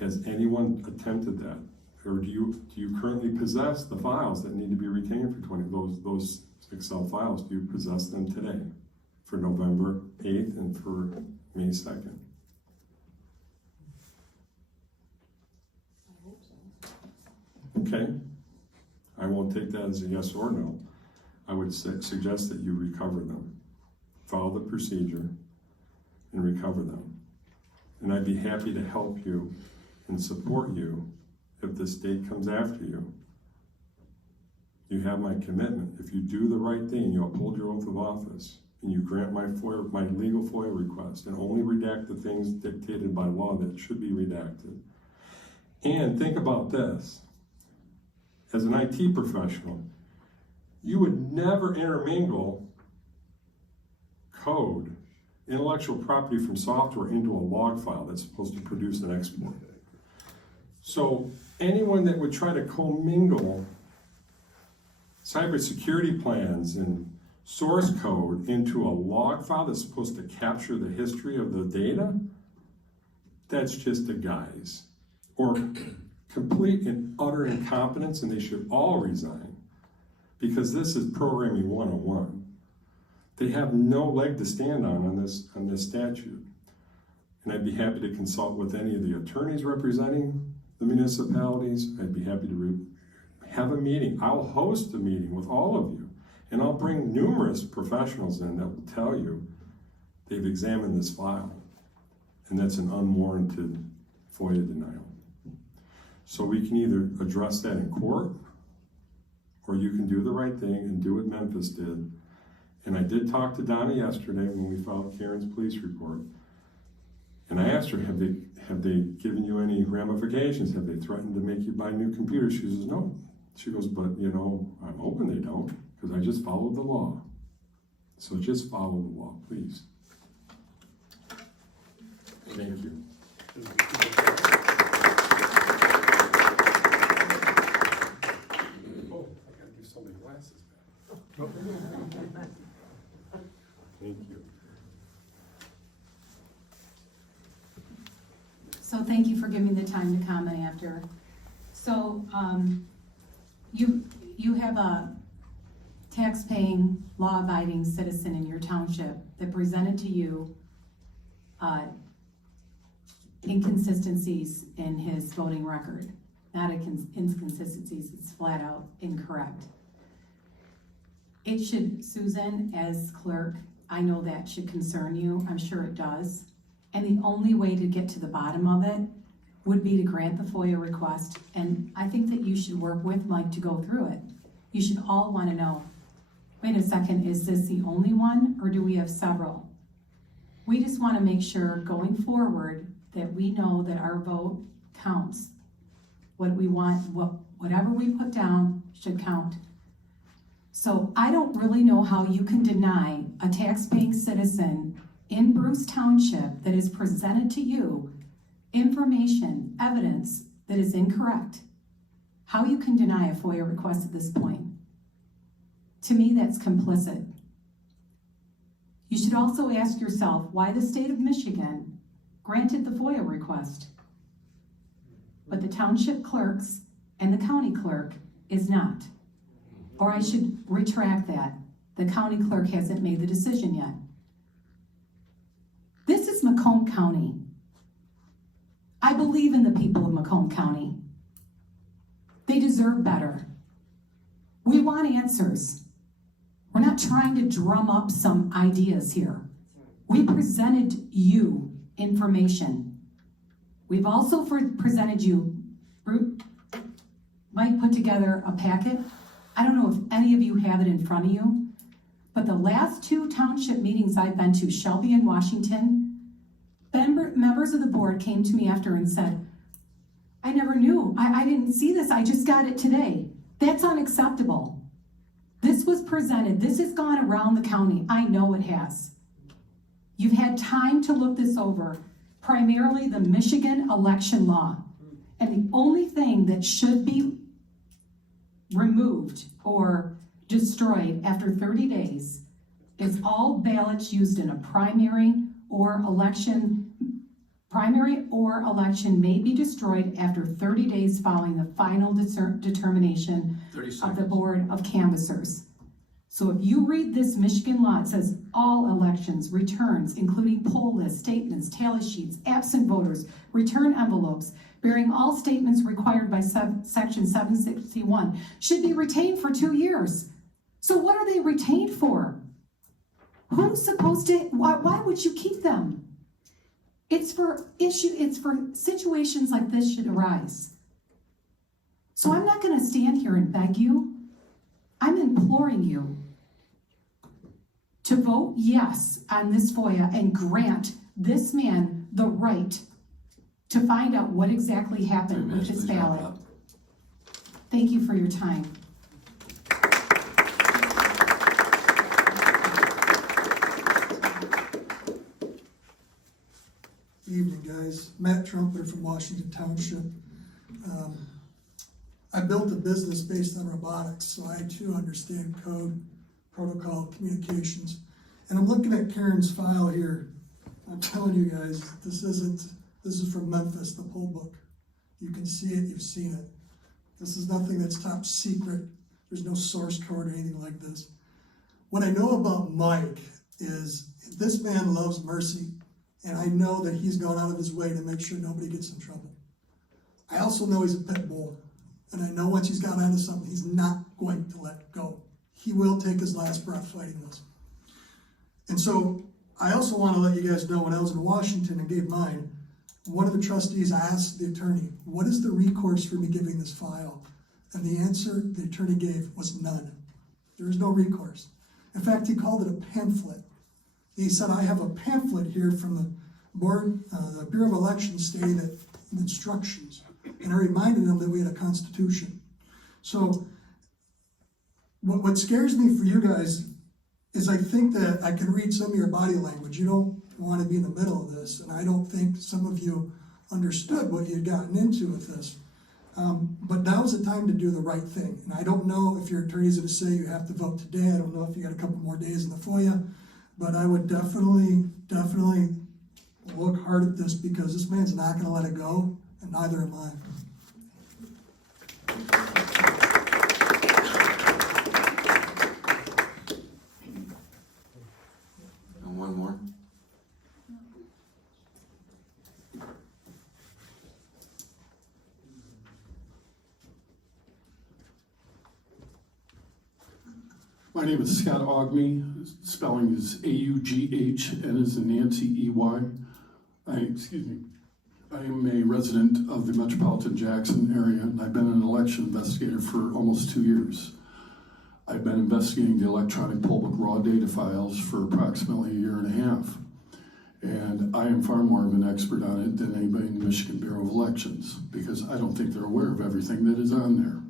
Has anyone attempted that? Or do you currently possess the files that need to be retained for 20, those Excel files? Do you possess them today for November 8th and for May 2nd? Okay, I won't take that as a yes or no. I would suggest that you recover them. Follow the procedure and recover them. And I'd be happy to help you and support you if the state comes after you. You have my commitment. If you do the right thing, you uphold your oath of office, and you grant my legal FOIA request, and only redact the things dictated by law that should be redacted. And think about this. As an IT professional, you would never intermingle code, intellectual property from software into a log file that's supposed to produce an export. So anyone that would try to commingle cybersecurity plans and source code into a log file that's supposed to capture the history of the data, that's just a guise. Or complete and utter incompetence, and they should all resign. Because this is programming 101. They have no leg to stand on this statute. And I'd be happy to consult with any of the attorneys representing the municipalities. I'd be happy to have a meeting. I'll host a meeting with all of you. And I'll bring numerous professionals in that will tell you they've examined this file. And that's an unwarranted FOIA denial. So we can either address that in court, or you can do the right thing and do what Memphis did. And I did talk to Donna yesterday when we filed Karen's police report. And I asked her, have they given you any ramifications? Have they threatened to make you buy new computers? She says, no. She goes, but I'm hoping they don't, because I just followed the law. So just follow the law, please. Thank you. Thank you. So thank you for giving me the time to comment after. So, you have a tax-paying, law-abiding citizen in your township that presented to you, inconsistencies in his voting record. Not inconsistencies, it's flat out incorrect. It should, Susan, as clerk, I know that should concern you, I'm sure it does. And the only way to get to the bottom of it would be to grant the FOIA request. And I think that you should work with Mike to go through it. You should all wanna know, wait a second, is this the only one or do we have several? We just wanna make sure going forward that we know that our vote counts. What we want, whatever we put down should count. So I don't really know how you can deny a tax-paying citizen in Bruce Township that is presented to you information, evidence that is incorrect. How you can deny a FOIA request at this point. To me, that's complicit. You should also ask yourself why the state of Michigan granted the FOIA request, but the township clerks and the county clerk is not. Or I should retract that. The county clerk hasn't made the decision yet. This is Macomb County. I believe in the people of Macomb County. They deserve better. We want answers. We're not trying to drum up some ideas here. We presented you information. We've also presented you, Mike put together a packet. I don't know if any of you have it in front of you, but the last two township meetings I've been to, Shelby and Washington, members of the board came to me after and said, I never knew, I didn't see this, I just got it today. That's unacceptable. This was presented, this has gone around the county, I know it has. You've had time to look this over, primarily the Michigan election law. And the only thing that should be removed or destroyed after 30 days is all ballots used in a primary or election may be destroyed after 30 days following the final determination of the Board of Canvassers. So if you read this Michigan law, it says all elections, returns, including poll lists, statements, tally sheets, absent voters, return envelopes, bearing all statements required by section 761, should be retained for 2 years. So what are they retained for? Who's supposed to, why would you keep them? It's for situations like this should arise. So I'm not gonna stand here and beg you. I'm imploring you to vote yes on this FOIA and grant this man the right to find out what exactly happened with his ballot. Thank you for your time. Evening, guys. Matt Trumpler from Washington Township. I built a business based on robotics, so I too understand code, protocol, communications. And I'm looking at Karen's file here. I'm telling you guys, this is from Memphis, the poll book. You can see it, you've seen it. This is nothing that's top secret. There's no source code or anything like this. What I know about Mike is this man loves mercy, and I know that he's gone out of his way to make sure nobody gets in trouble. I also know he's a pit bull, and I know once he's got onto something, he's not going to let go. He will take his last breath fighting this. And so I also want to let you guys know, when I was in Washington and gave mine, one of the trustees asked the attorney, what is the recourse for me giving this file? And the answer the attorney gave was none. There is no recourse. In fact, he called it a pamphlet. He said, I have a pamphlet here from the board, the Bureau of Elections stating that instructions. And I reminded him that we had a constitution. So what scares me for you guys is I think that I can read some of your body language. You don't want to be in the middle of this, and I don't think some of you understood what you'd gotten into with this. But now's the time to do the right thing. And I don't know if your attorney's gonna say you have to vote today. I don't know if you got a couple more days in the FOIA. But I would definitely look hard at this, because this man's not gonna let it go, and neither am I. And one more. My name is Scott Aughneys, spelling is A-U-G-H, N as in Nancy, E-Y. I am a resident of the metropolitan Jackson area, and I've been an election investigator for almost 2 years. I've been investigating the electronic poll book raw data files for approximately 1.5 years. And I am far more of an expert on it than anybody in the Michigan Bureau of Elections, because I don't think they're aware of everything that is on there.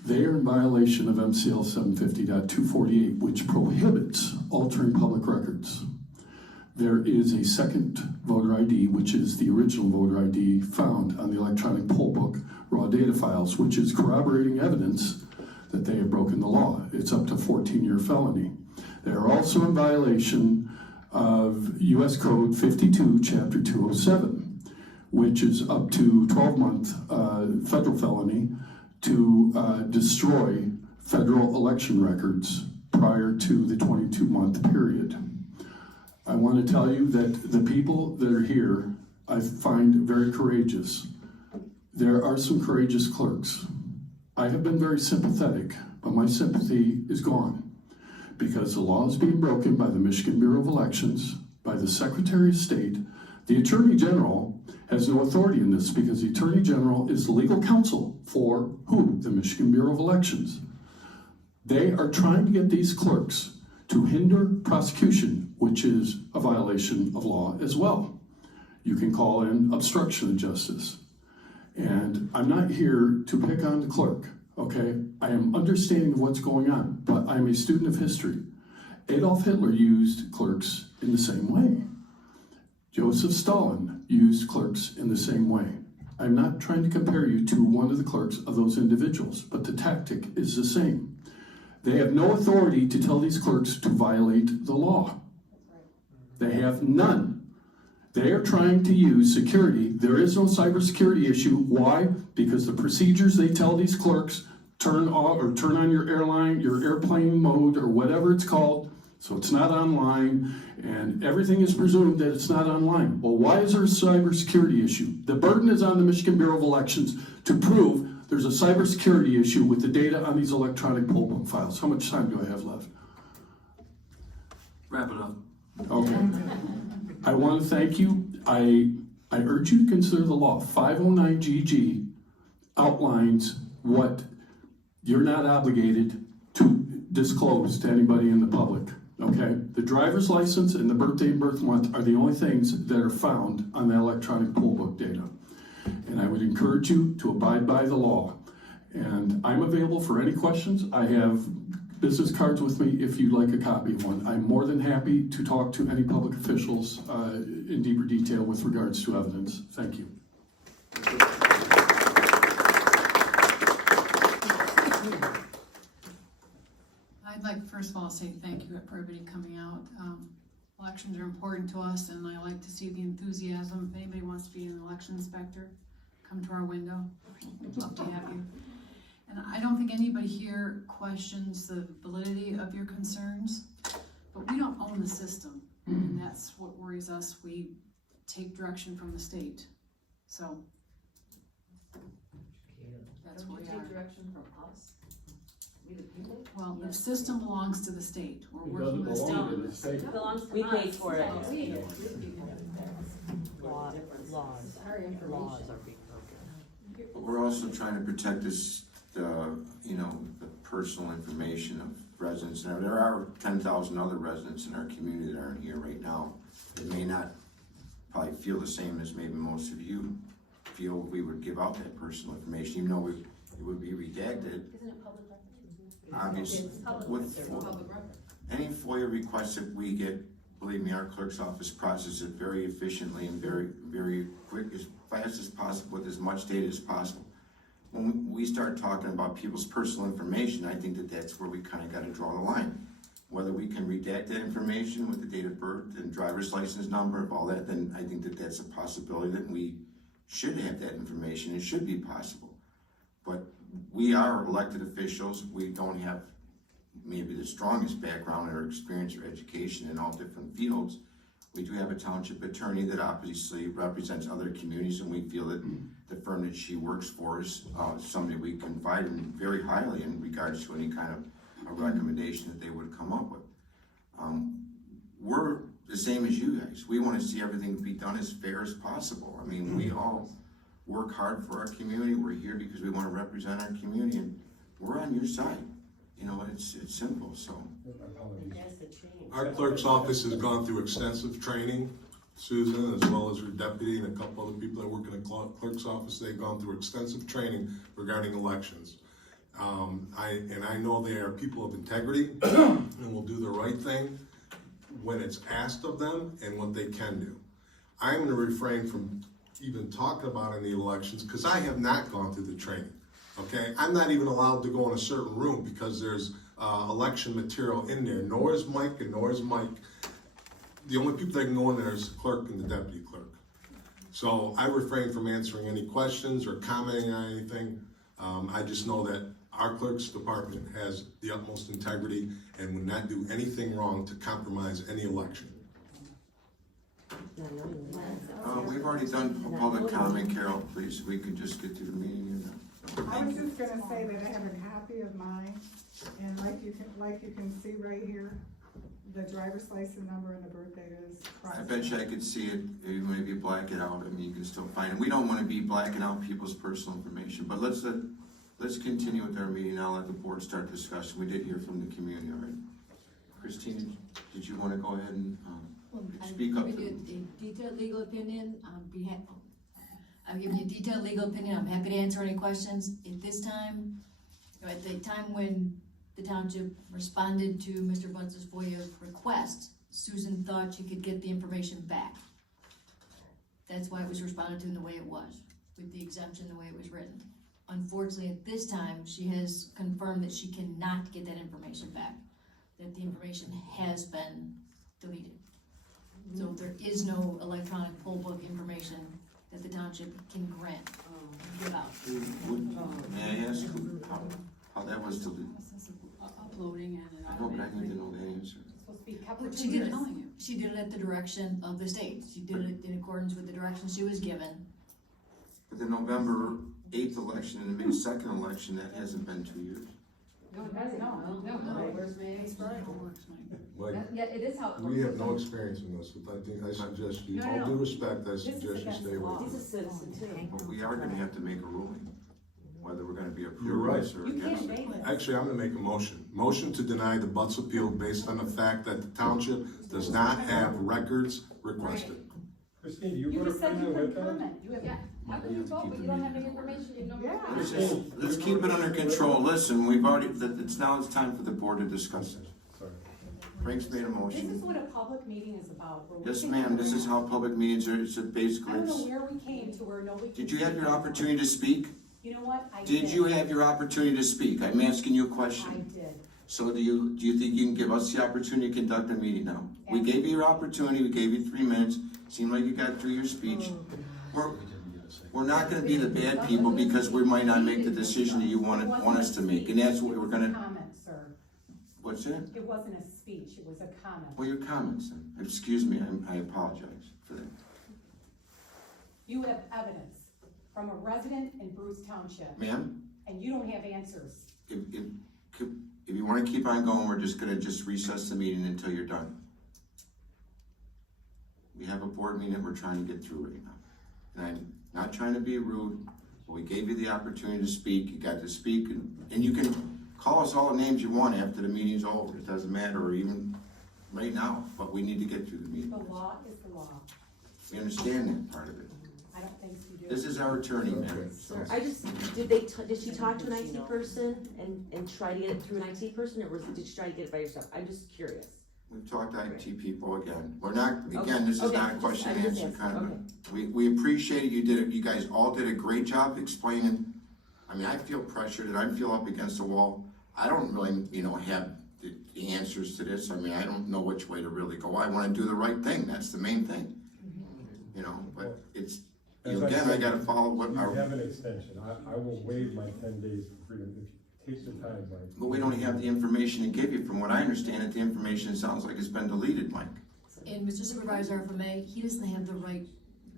They are in violation of MCL 750.248, which prohibits altering public records. There is a second voter ID, which is the original voter ID found on the electronic poll book raw data files, which is corroborating evidence that they have broken the law. It's up to 14-year felony. They are also in violation of U.S. Code 52, Chapter 207, which is up to 12-month federal felony to destroy federal election records prior to the 22-month period. I want to tell you that the people that are here, I find very courageous. There are some courageous clerks. I have been very sympathetic, but my sympathy is gone, because the law is being broken by the Michigan Bureau of Elections, by the Secretary of State. The Attorney General has no authority in this, because the Attorney General is the legal counsel for who? The Michigan Bureau of Elections. They are trying to get these clerks to hinder prosecution, which is a violation of law as well. You can call in obstruction of justice. And I'm not here to pick on the clerk, okay? I am understanding of what's going on, but I'm a student of history. Adolf Hitler used clerks in the same way. Joseph Stalin used clerks in the same way. I'm not trying to compare you to one of the clerks of those individuals, but the tactic is the same. They have no authority to tell these clerks to violate the law. They have none. They are trying to use security. There is no cybersecurity issue. Why? Because the procedures they tell these clerks, turn off or turn on your airplane mode or whatever it's called, so it's not online, and everything is presumed that it's not online. Well, why is there a cybersecurity issue? The burden is on the Michigan Bureau of Elections to prove there's a cybersecurity issue with the data on these electronic poll book files. How much time do I have left? Wrap it up. Okay. I want to thank you. I urge you to consider the law. 509GG outlines what you're not obligated to disclose to anybody in the public. Okay? The driver's license and the birthday and birth month are the only things that are found on the electronic poll book data. And I would encourage you to abide by the law. And I'm available for any questions. I have business cards with me if you'd like a copy of one. I'm more than happy to talk to any public officials in deeper detail with regards to evidence. Thank you. I'd like, first of all, to say thank you for everybody coming out. Elections are important to us, and I like to see the enthusiasm. If anybody wants to be an election inspector, come to our window. We'd love to have you. And I don't think anybody here questions the validity of your concerns, but we don't own the system, and that's what worries us. We take direction from the state. So that's where we are. Take direction from us? We the people? Well, the system belongs to the state. We're working with the state. It belongs to us. We pay for it. Laws are being broken. But we're also trying to protect this, the personal information of residents. Now, there are 10,000 other residents in our community that aren't here right now that may not probably feel the same as maybe most of you feel we would give out that personal information, even though it would be redacted. Isn't it public record? Obviously, with any FOIA requests that we get, believe me, our clerk's office processes it very efficiently and very, very quick, as fast as possible, with as much data as possible. when we start talking about people's personal information, I think that that's where we kinda gotta draw the line. Whether we can redact that information with the date of birth and driver's license number, all that, then I think that that's a possibility that we should have that information. It should be possible. But we are elected officials. We don't have maybe the strongest background or experience or education in all different fields. We do have a township attorney that obviously represents other communities, and we feel that the firm that she works for is somebody we confide in very highly in regards to any kind of a recommendation that they would come up with. We're the same as you guys. We want to see everything be done as fair as possible. I mean, we all work hard for our community. We're here because we want to represent our community, and we're on your side. You know, it's simple, so. That's the change. Our clerk's office has gone through extensive training, Susan, as well as her deputy and a couple other people that work in the clerk's office. They've gone through extensive training regarding elections. I know they are people of integrity and will do the right thing when it's asked of them and what they can do. I'm gonna refrain from even talking about any elections because I have not gone through the training, okay? I'm not even allowed to go in a certain room because there's election material in there, nor is Mike and nor is Mike. The only people that can go in there is the clerk and the deputy clerk. So I refrain from answering any questions or commenting on anything. I just know that our clerk's department has the utmost integrity and would not do anything wrong to compromise any election. We've already done public comment, Carol, please. We could just get to the meeting here now. I was just gonna say that I have a copy of mine, and like you can see right here, the driver's license number and the birth date is. I bet you I could see it, maybe black it out, I mean, you can still find it. We don't wanna be blacking out people's personal information, but let's continue with our meeting. I'll let the board start discussion. We did hear from the community already. Christina, did you wanna go ahead and, speak up? I'll give you a detailed legal opinion on behalf, I'll give you a detailed legal opinion. I'm happy to answer any questions. At this time, at the time when the township responded to Mr. Butz's FOIA request, Susan thought she could get the information back. That's why it was responded to in the way it was, with the exemption the way it was written. Unfortunately, at this time, she has confirmed that she cannot get that information back, that the information has been deleted. So there is no electronic poll book information that the township can grant, give out. May I ask how that was deleted? Uploading and an No, but I automated. need to know the answer. She did it, she did it at the direction of the state. She did it in accordance with the direction she was given. But the November 8th election and the May 2nd election, that hasn't been 2 years. No, it doesn't. No, where's May? Like, Yeah, it is how. we have no experience in this, but I suggest you, all due respect, I suggest you stay away from He's a it. citizen too. But we are gonna have to make a ruling, whether we're gonna be You're right. approved or You can't against it. debate it. Actually, I'm gonna make a motion to deny the Butz appeal based on the fact that the township does not have records requested. Christine, do you You put a just said finger you with couldn't that? comment. You have, how can you vote, but you don't have any information, you know? Yeah. Let's keep it under control. Listen, we've already, it's time for the board to discuss it. Sorry. Frank's made a This is motion. what a public meeting is about. where we Yes, can ma'am, this is learn. how public meetings are, so I basically, don't know it's, where we came to where nobody. did you have your opportunity to speak? You know what? I Did you have your opportunity to speak? I'm asking you a I question. did. So do you think you can give us the opportunity to conduct a meeting now? We gave you your opportunity, we gave you 3 minutes, seemed like you got through your speech. We're not gonna be the bad people because we might not make the decision that you want us to make, and that's what we're gonna, Comment, sir. what's that? It wasn't a speech, it was a comment. Well, your comments then. Excuse me, I apologize for that. You have evidence from a resident in Bruce Township, Ma'am, and you don't have answers. if you wanna keep on going, we're just gonna recess the meeting until you're done. We have a board meeting that we're trying to get through right now. And I'm not trying to be rude, but we gave you the opportunity to speak, you got to speak, and you can call us all the names you want after the meeting's over, it doesn't matter, or even right now, but we need to get through the meeting. The law is the law. We understand that part of it. I don't think you do. This is our attorney, man. I just, did she talk to an IT person and try to get it through an IT person, or did she try to get it by herself? I'm just curious. We've talked to IT people again. We're not, again, this is Okay, not a just- question I'm and just answer asking, kind of, we appreciate it, you guys all did a great job explaining I mean, I feel pressured and I feel up against the wall. I don't really, have the answers to this. I mean, I don't know which way to really go. I wanna do the right thing, that's the main thing. But it's, As again, I said, gotta follow what you our, have an extension, I will waive my 10 days for freedom, if take the time, Mike. but we don't have the information to give you. From what I understand it, the information sounds like it's been deleted, Mike. And Mr. Supervisor, if I may, he doesn't have the right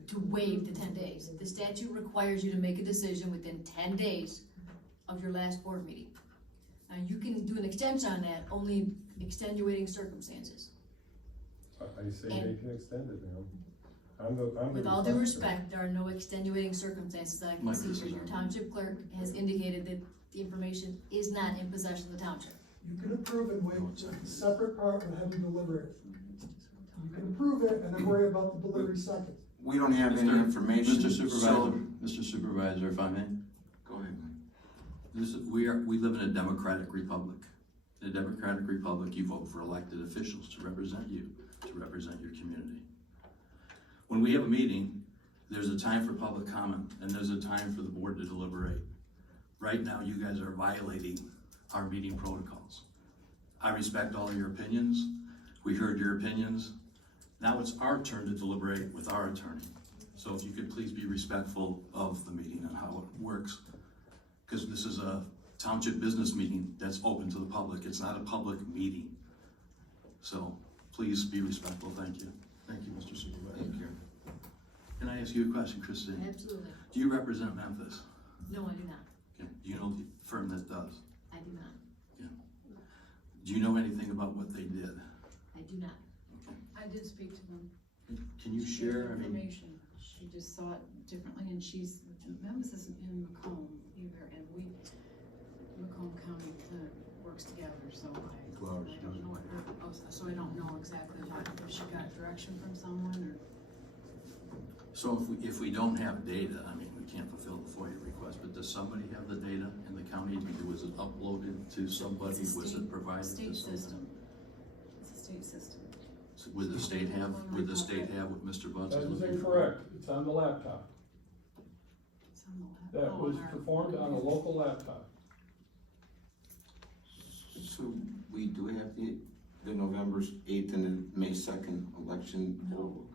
to waive the 10 days. The statute requires you to make a decision within 10 days of your last board meeting. Now, you can do an extension on that, only extenuating circumstances. I say they can extend it, ma'am. I'm the With all due requester. respect, there are no extenuating circumstances that I can see here. Your township clerk has indicated that the information is not in possession of the township. You can approve and wait a separate part and have you deliver it. You can approve it and then worry about the delivery second. We don't have any information. Mr. Supervisor, so- Mr. Supervisor, if I may. Go ahead, Mike. We live in a democratic republic. In a democratic republic, you vote for elected officials to represent you, to represent your community. When we have a meeting, there's a time for public comment and there's a time for the board to deliberate. Right now, you guys are violating our meeting protocols. I respect all of your opinions. We heard your opinions. Now it's our turn to deliberate with our attorney. So if you could please be respectful of the meeting and how it works. Because this is a township business meeting that's open to the public. It's not a public meeting. So please be respectful. Thank you. Thank you, Mr. Supervisor. Thank you. Can I ask you a question, Christine? Absolutely. Do you represent Memphis? No, I do not. Okay. Do you know the firm that does? I do not. Do you know anything about what they did? I do not. I did speak to them. Can you She gave share? I mean, information. She just saw it differently, and Memphis isn't in Macomb either, and Macomb County kind of works together, so I don't know so I don't know exactly what, if she got direction from someone or. so if we don't have data, I mean, we can't fulfill the FOIA request, but does somebody have the data in the county? Was it uploaded to somebody? Was it provided to State somebody? system. It's a state system. So would the state have what Mr. Butz That is is looking for? incorrect, it's on the laptop. It's on the lap. That Oh, was on our- performed on a local laptop. So we do have the November 8th and the May 2nd election. No.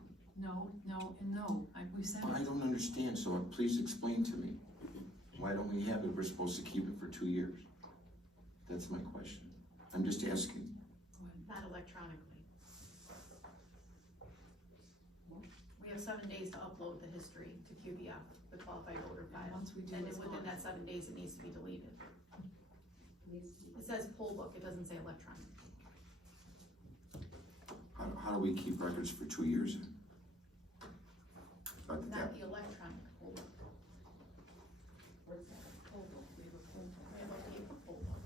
No, and no. We sent I it. don't understand, so please explain to me. Why don't we have it? We're supposed to keep it for 2 years. That's my question. I'm just asking. Not electronically. We have 7 days to upload the history to QBF, the qualified voter file. Once we do, And it's within gone. that 7 days, it needs to be deleted. It says poll book, it doesn't say electronic. How do we keep records for 2 years? About Not that. the electronic poll book. Where's that? Poll book, we have a paper poll book.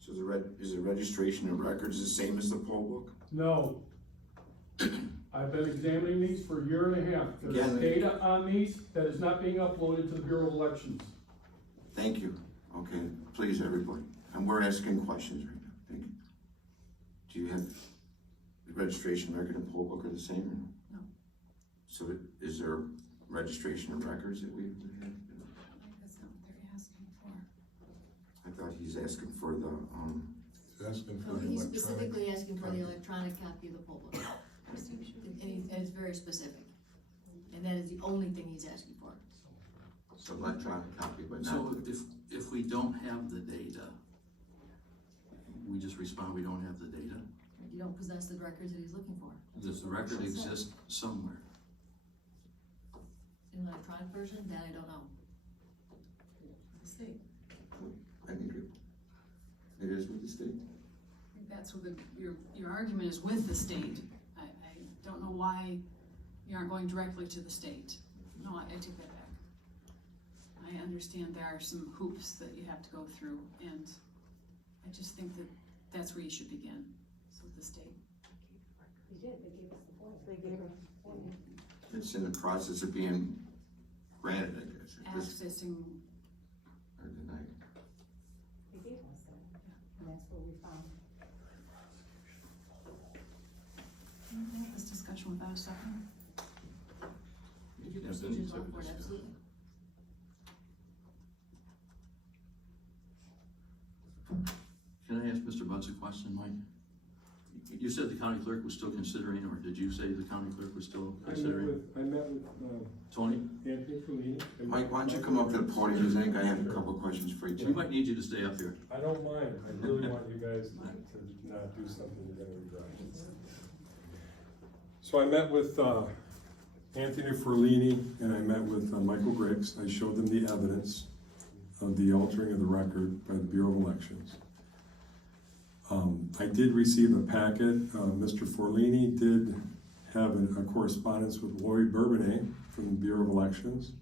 So is the registration of records the same as the poll book? No. I've been examining these for a year and a half. There's Again- data on these that is not being uploaded to the Bureau of Elections. Thank you. Okay, please, everybody. And we're asking questions right now. Thank you. Do you have the registration record and poll book are the same or no? No. So is there registration of records that we have? That's not what they're asking for. I thought he's asking for the, He's asking for No, the he's electronic. specifically asking for the copy. electronic copy of the poll book. And it's very specific. And that is the only thing he's asking for. so electronic copy, but not. So if we don't have the data, we just respond, we don't have the data. You don't possess the records that he's looking for. Does the record exist somewhere? In electronic version, that I don't know. The state. I think it is with the state. I think that's what your argument is with the state. I don't know why you aren't going directly to the state. No, I take that back. I understand there are some hoops that you have to go through, and I just think that that's where you should begin, so with the state. They did, they gave us the form. They gave us the form. It's in the process of being granted, I guess. Accessing, Or denied. They gave us that, and that's what we found. this discussion session without a second. You can have Procedures any on type of board, discussion. absolutely. Can I ask Mr. Butz a question, Mike? You said the county clerk was still considering, or did you say the county clerk was still considering? I met with, Tony? Anthony Fellini. Mike, why don't you come up to the podium, because I think I have a couple of questions for you We too. might need you to stay up here. I don't mind, I really want you guys to not do something you're gonna regret. So I met with, Anthony Fellini, and I met with Michael Griggs. I showed them the evidence of the altering of the record by the Bureau of Elections. I did receive a packet. Mr. Forlini did have a correspondence with Lori Bourbonnais from the Bureau of Elections.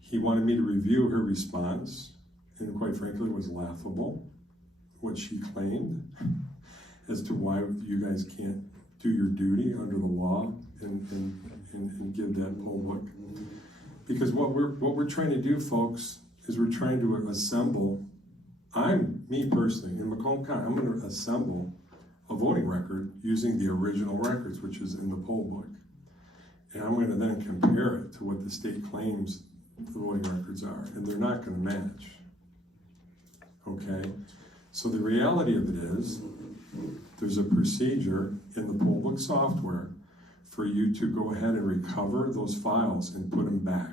He wanted me to review her response, and quite frankly, it was laughable, what she claimed, as to why you guys can't do your duty under the law and give that poll book. Because what we're trying to do, folks, is we're trying to assemble, me personally, in Macomb County, I'm gonna assemble a voting record using the original records, which is in the poll book. And I'm gonna then compare it to what the state claims the voting records are, and they're not gonna match. Okay? So the reality of it is, there's a procedure in the poll book software for you to go ahead and recover those files and put them back.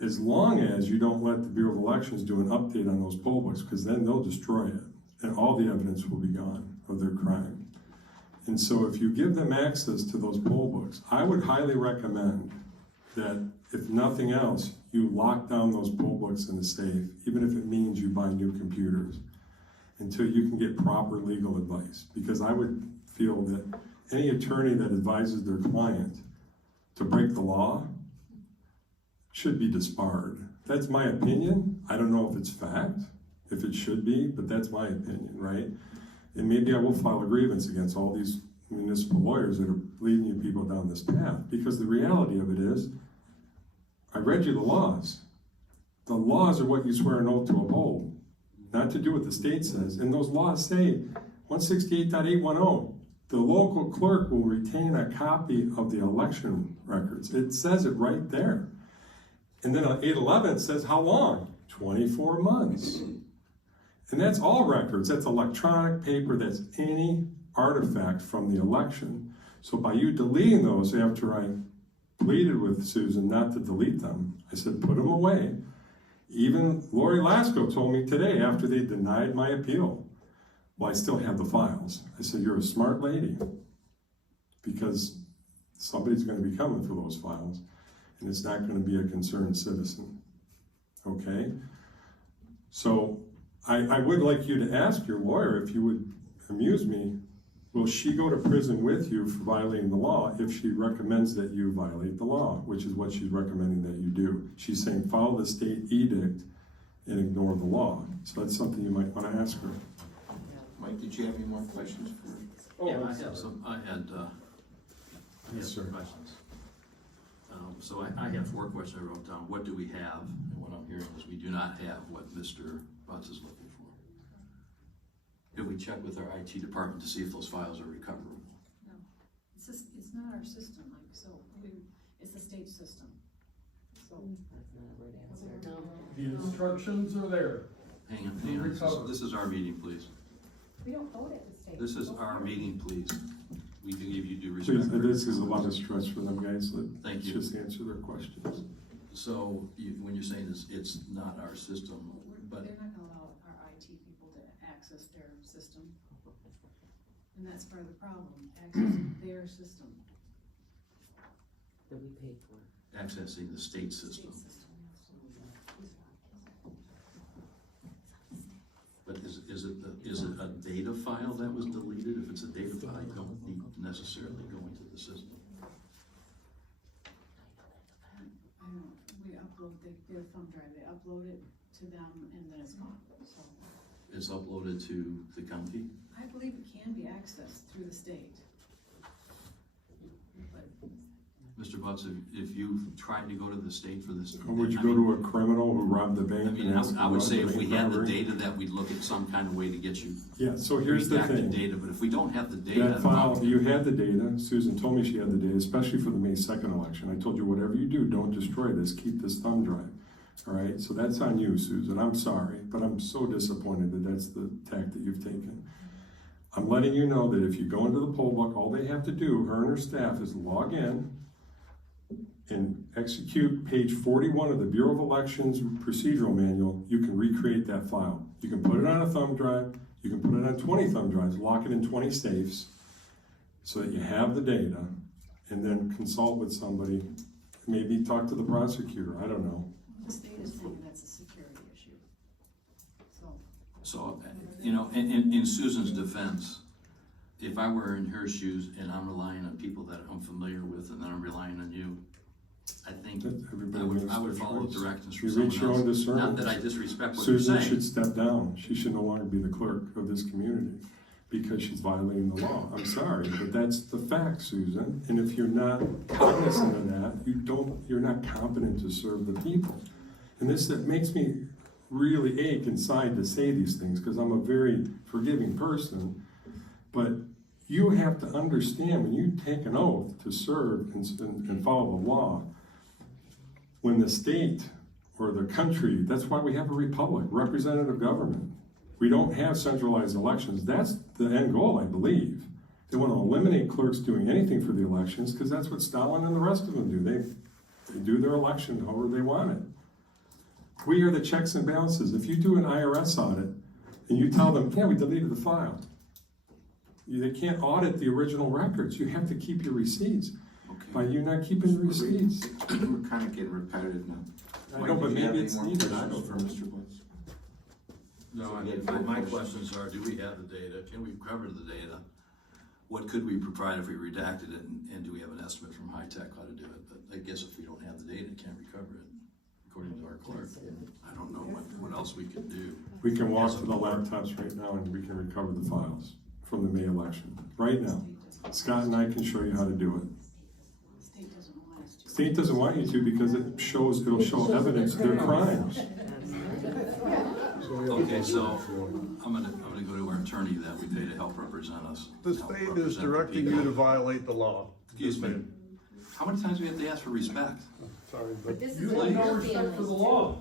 As long as you don't let the Bureau of Elections do an update on those poll books, because then they'll destroy it, and all the evidence will be gone of their crime. And so if you give them access to those poll books, I would highly recommend that, if nothing else, you lock down those poll books in a safe, even if it means you buy new computers, until you can get proper legal advice. Because I would feel that any attorney that advises their client to break the law should be disbarred. That's my opinion. I don't know if it's fact, if it should be, but that's my opinion, right? And maybe I will file a grievance against all these municipal lawyers that are leading you people down this path, because the reality of it is, I read you the laws. The laws are what you swear an oath to uphold, not to do what the state says. And those laws say, 168.810, the local clerk will retain a copy of the election records. It says it right there. And then on 811 it says how long? 24 months. And that's all records. That's electronic paper. That's any artifact from the election. So by you deleting those after I pleaded with Susan not to delete them, I said, put them away. Even Lori Lasko told me today after they denied my appeal, well, I still have the files. I said, you're a smart lady, because somebody's going to be coming for those files, and it's not going to be a concerned citizen. Okay? So I would like you to ask your lawyer, if you would amuse me, will she go to prison with you for violating the law if she recommends that you violate the law, which is what she's recommending that you do. She's saying follow the state edict and ignore the law. So that's something you might want to ask her. Mike, did you have any more questions for? Yeah, I had some Yes, sir. questions. So I have 4 questions I wrote down. What do we have? And what I'm hearing is we do not have what Mr. Butz is looking for. Did we check with our IT department to see if those files are recoverable? No, it's not our system, like, so, it's the state system. So. The instructions are there. Hang on. This is our meeting, please. We don't vote at the state. This is our meeting, please. We can give you due Please, respect. this is a lot of stress for them guys. Thank Let's you. just answer their questions. So when you're saying it's not our system, but They're not gonna allow our IT people to access their system. And that's part of the problem, accessing their system. That we pay for. accessing the state system. But is it a data file that was deleted? If it's a data file, you don't need to necessarily go into the system. I don't, we upload, they get a thumb drive, they upload it to them and then it's gone, so. It's uploaded to the county? I believe it can be accessed through the state. But Mr. Butz, if you tried to go to the state for this. Or would you go to a criminal who robbed the bank I mean, and ask? I would say if we had the robbery? data, that we'd look at some kind of way to get you. Yeah, so here's the redacted thing. data, but if we don't have the data. That file, you had the data, Susan told me she had the data, especially for the May 2nd election. I told you, whatever you do, don't destroy this, keep this thumb drive. All right, so that's on you, Susan, I'm sorry, but I'm so disappointed that that's the tack that you've taken. I'm letting you know that if you go into the poll book, all they have to do, her and her staff, is log in and execute page 41 of the Bureau of Elections procedural manual. You can recreate that file. You can put it on a thumb drive, you can put it on 20 thumb drives, lock it in 20 safes so that you have the data, and then consult with somebody, maybe talk to the prosecutor, I don't know. The state is saying that's a security issue. So, you know, in Susan's defense, if I were in her shoes and I'm relying on people that I'm familiar with and then I'm relying on you, I think I would follow directions from You someone reach your own else. discernment. Not that I disrespect what you're Susan saying. should step down. She should no longer be the clerk of this community because she's violating the law. I'm sorry, but that's the fact, Susan. And if you're not cognizant of that, you're not competent to serve the people. And that makes me really ache inside to say these things because I'm a very forgiving person. But you have to understand when you take an oath to serve and follow the law, when the state or the country, that's why we have a republic, representative government. We don't have centralized elections. That's the end goal, I believe. They want to eliminate clerks doing anything for the elections because that's what Stalin and the rest of them do. They do their election however they want it. We are the checks and balances. If you do an IRS audit and you tell them, yeah, we deleted the file, they can't audit the original records. You have to keep your receipts. By you not keeping the receipts. We're kind of getting repetitive now. I know, but maybe it's needed. I know for Mr. Butz. No, I mean, my questions are, do we have the data? Can we cover the data? What could we provide if we redacted it? And do we have an estimate from high tech how to do it? But I guess if we don't have the data, can't recover it, according to our clerk. I don't know what else we could do. We can walk to the laptops right now and we can recover the files from the May election, right now. Scott and I can show you how to do it. State doesn't want you to because it'll show evidence of their crimes. Okay, so I'm gonna go to our attorney that we pay to help represent us. The state is directing you to violate the law. Excuse me. How many times do we have to ask for respect? Sorry, But this is you what have no your respect families for the do. law.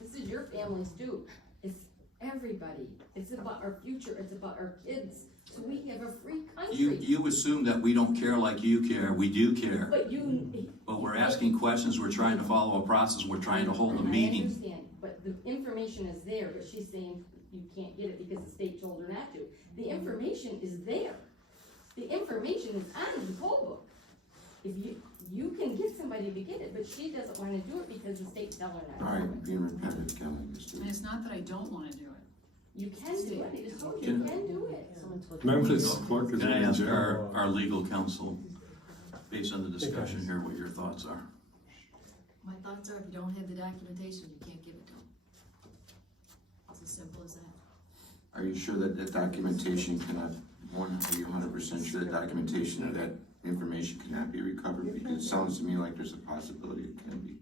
This is your families do. It's everybody. It's about our future. It's about our kids. So we have a free country. You assume that we don't care like you care. We do care. But we're asking questions, we're trying to follow a process, we're trying to hold a I meeting. understand, but the information is there, but she's saying you can't get it because the state told her not to. The information is there. The information is on the poll book. If you can get somebody to get it, but she doesn't wanna do it because the state tell her not to. All right, being repetitive, Kelly. And it's not that I don't wanna do it. You can do it. I just told you, you can do it. Memphis clerk is Can I in ask jail. our legal counsel, based on the discussion here, what your thoughts are? My thoughts are if you don't have the documentation, you can't give it to them. It's as simple as that. Are you sure that that documentation cannot, are you 100% sure that documentation or that information cannot be recovered? Because it sounds to me like there's a possibility it can be,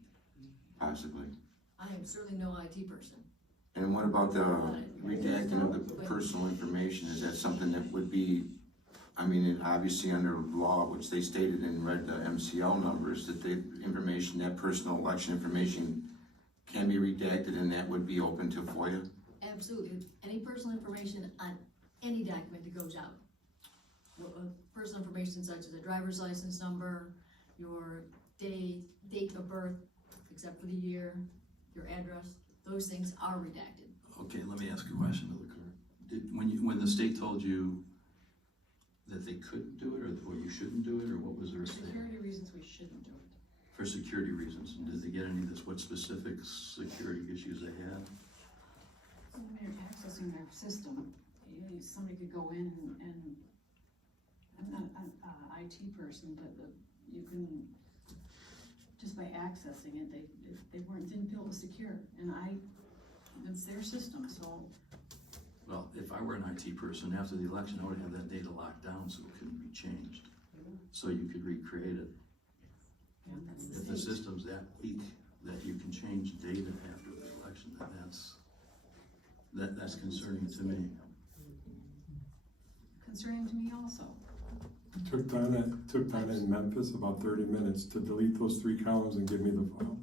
possibly. I am certainly no IT person. And what about the redacting of the personal information? Is that something that would be, I mean, obviously under law, which they stated in red, the MCL numbers, that the information, that personal election information can be redacted and that would be open to FOIA? Absolutely. Any personal information on any document that goes out. Personal information such as a driver's license number, your date of birth, except for the year, your address, those things are redacted. Okay, let me ask a question to the clerk. When the state told you that they couldn't do it, or you shouldn't do it, or what was their statement? Security reasons, we shouldn't do it. For security reasons, and did they get any of this, what specific security issues they had? So when you're accessing their system, somebody could go in and I'm not an IT person, but you can, just by accessing it, didn't feel it was secure, and it's their system, so. Well, if I were an IT person, after the election, I would have that data locked down so it couldn't be changed. So you could recreate it If the system's that weak that you can change data after the election, then that's concerning to me. Concerning to me also. It took Donna in Memphis about 30 minutes to delete those 3 columns and give me the file.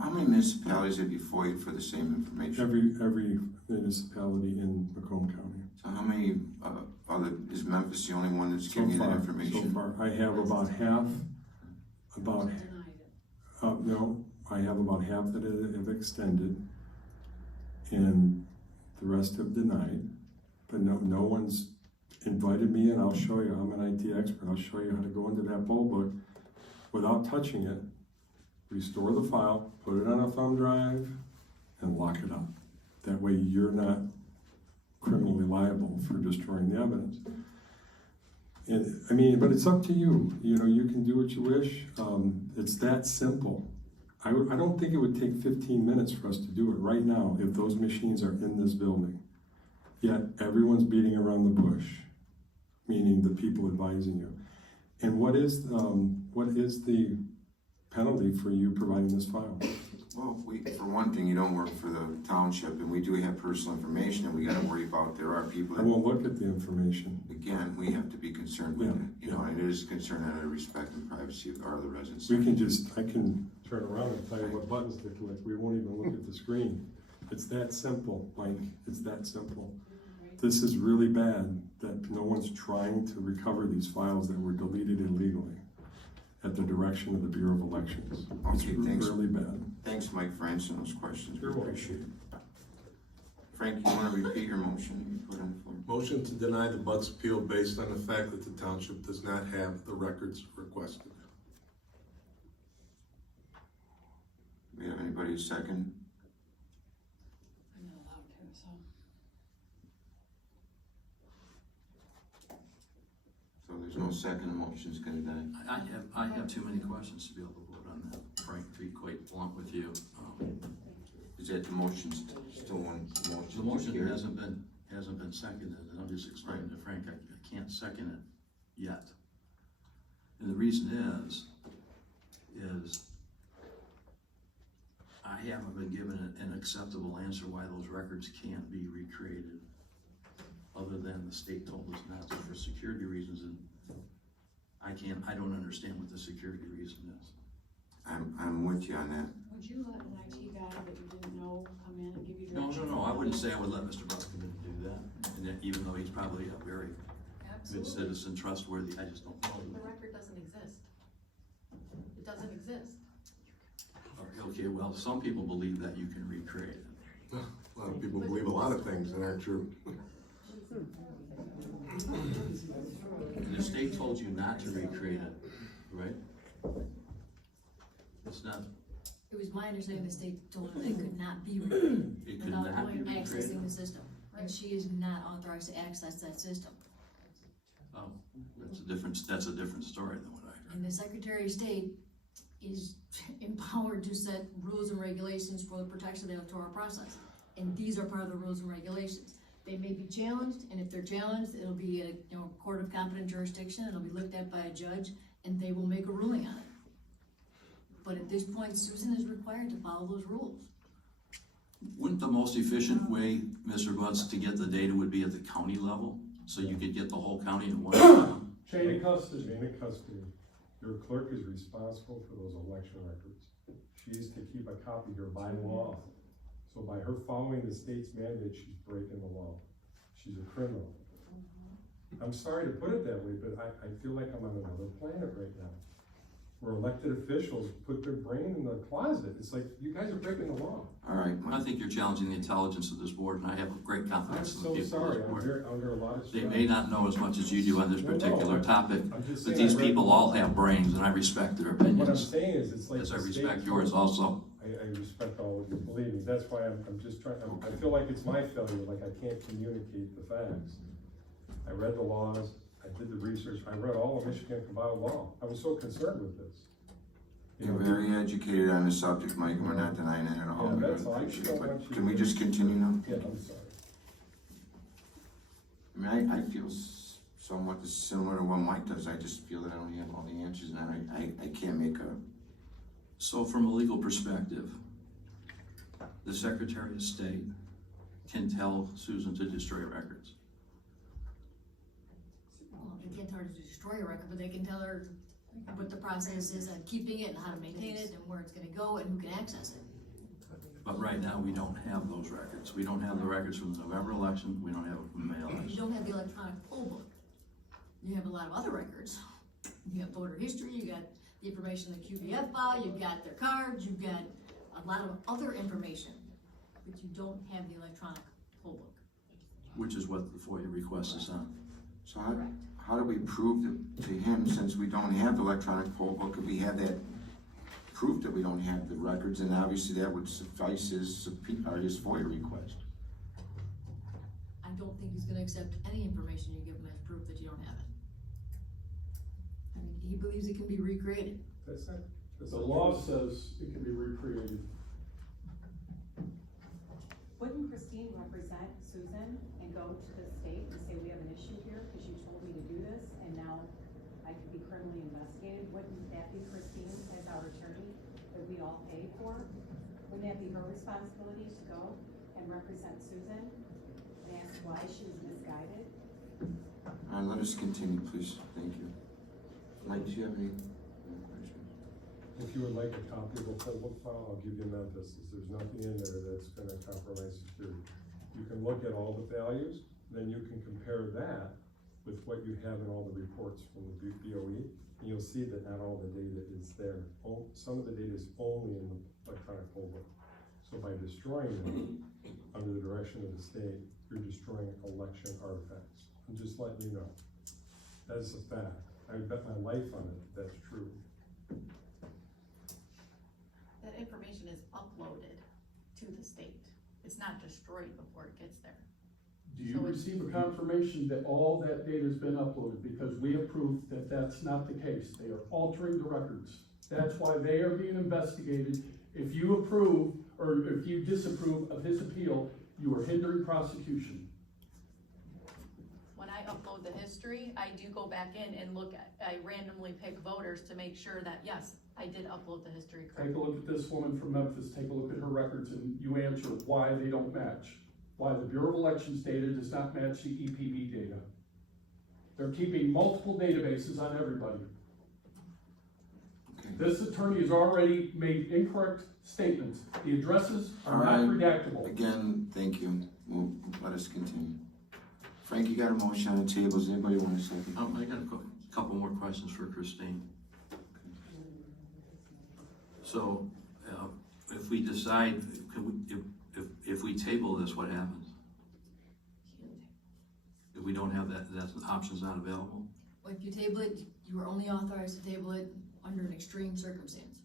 How many municipalities have you FOIA'd for the same information? Every municipality in Macomb County. So how many, is Memphis the only one that's giving you that information? So far, I have about half, no, I have about half that have extended, and the rest have denied, but no one's invited me, and I'll show you, I'm an IT expert, I'll show you how to go into that poll book without touching it, restore the file, put it on a thumb drive, and lock it up. That way you're not criminally liable for destroying the evidence. And, I mean, but it's up to you. You know, you can do what you wish. It's that simple. I don't think it would take 15 minutes for us to do it right now if those machines are in this building. Yet everyone's beating around the bush, meaning the people advising you. And what is the penalty for you providing this file? Well, for one thing, you don't work for the township, and we do have personal information that we gotta worry about. There are people that... I won't look at the information. Again, we have to be concerned with it, you know, and it is a concern out of respect and privacy of our other residents. I can turn around and tell you what buttons to click. We won't even look at the screen. It's that simple, Mike. It's that simple. This is really bad that no one's trying to recover these files that were deleted illegally at the direction of the Bureau of Elections. It's really bad. Thanks, Mike, for answering those questions. You're We welcome. appreciate it. Frank, you wanna repeat your motion you put on the floor? Motion to deny the Butz appeal based on the fact that the township does not have the records requested. Do we have anybody to second? I'm not allowed to, so. So there's no second, the motion's gonna die. I have too many questions to be able to vote on that, Frank, to be quite blunt with you. Is that the motion still one motion? The motion hasn't been seconded, and I'm just explaining to Frank, I can't second it yet. And the reason is I haven't been given an acceptable answer why those records can't be recreated, other than the state told us not to for security reasons, and I don't understand what the security reason is. I'm with you on that. Would you let an IT guy that you didn't know come in and give you No, direction? I wouldn't say I would let Mr. Butz come in and do that, and that even though he's probably a very good citizen, trustworthy, I just don't know. The record doesn't exist. It doesn't exist. Okay, well, some people believe that you can recreate it. A lot of people believe a lot of things that aren't true. And the state told you not to recreate it, right? It's not. It was my understanding the state told her they could not be recreated It could without not be going and recreated. accessing the system. And she is not authorized to access that system. Oh, that's a different story than what I heard. And the Secretary of State is empowered to set rules and regulations for the protection of the electoral process. And these are part of the rules and regulations. They may be challenged, and if they're challenged, it'll be at a court of competent jurisdiction, it'll be looked at by a judge, and they will make a ruling on it. But at this point, Susan is required to follow those rules. Wouldn't the most efficient way, Mr. Butz, to get the data would be at the county level? So you could get the whole county in one spot? Chain of custody. Your clerk is responsible for those election records. She is to keep a copy here by law. So by her following the state's mandate, she's breaking the law. She's a criminal. I'm sorry to put it that way, but I feel like I'm on another planet right now, where elected officials put their brain in the closet. It's like, you guys are breaking the law. All right. I think you're challenging the intelligence of this board, and I have great confidence in the people of this board. I'm under a lot of stress. They may not know as much as you do on this particular topic, I'm just but saying these I read- people all have brains, and I respect their What I'm opinions, saying is, it's like. as I the state- respect yours also. I respect all of you, believe me, that's why I'm just trying, I feel like it's my failure, like I can't communicate the facts. I read the laws, I did the research, I read all of Michigan compiled law, I was so concerned with this. You're very educated on the subject, Mike, and we're not denying that at all. Yeah, We that's really all. I appreciate just it. don't want But you can we to- just continue now? Yeah, I'm sorry. I mean, I feel somewhat similar to what Mike does. I just feel that I don't have all the answers, and I can't make a. So from a legal perspective, the Secretary of State can tell Susan to destroy records. Well, they can't tell her to destroy a record, but they can tell her what the process is on keeping it and how to maintain it and where it's gonna go and who can access it. But right now, we don't have those records. We don't have the records from the November election. We don't have it from the May You election. don't have the electronic poll book. You have a lot of other records. You have voter history, you got the information in the QVF file, you've got their cards, you've got a lot of other information, but you don't have the electronic poll book. Which is what the FOIA request is on. So how do we prove to him, since we don't have the electronic poll book, if we have that proof that we don't have the records, and obviously that would suffice his FOIA request? I don't think he's gonna accept any information you give him as proof that you don't have it. I mean, he believes it can be recreated. The law says it can be recreated. Wouldn't Christine represent Susan and go to the state and say, we have an issue here because you told me to do this and now I could be criminally investigated? Wouldn't that be Christine as our attorney that we all pay for? Wouldn't that be her responsibility to go and represent Susan and ask why she was misguided? All right, let us continue, please. Thank you. Mike, do you have any questions? If you would like a copy of the poll book file, I'll give you Memphis. There's nothing in there that's gonna compromise security. You can look at all the values, then you can compare that with what you have in all the reports from the BOE, and you'll see that not all the data is there. Some of the data is only in the electronic poll book. So by destroying them, under the direction of the state, you're destroying election artifacts. I'm just letting you know. That's a fact. I bet my life on it, that's true. That information is uploaded to the state. It's not destroyed before it gets there. Do you receive a confirmation that all that data has been uploaded? Because we have proof that that's not the case. They are altering the records. That's why they are being investigated. If you approve or if you disapprove of his appeal, you are hindering prosecution. When I upload the history, I do go back in and look at, I randomly pick voters to make sure that, yes, I did upload the history correctly. Take a look at this woman from Memphis, take a look at her records, and you answer why they don't match. Why the Bureau of Elections data does not match the EPB data. They're keeping multiple databases on everybody. Okay. This attorney has already made incorrect statements. The addresses are not redactable. Again, thank you. We'll let us continue. Frank, you got a motion on the table. Does anybody want a second? I got a couple more questions for Christine. So, if we decide, if we table this, what happens? If we don't have that option's not available? Well, if you table it, you are only authorized to table it under an extreme circumstance.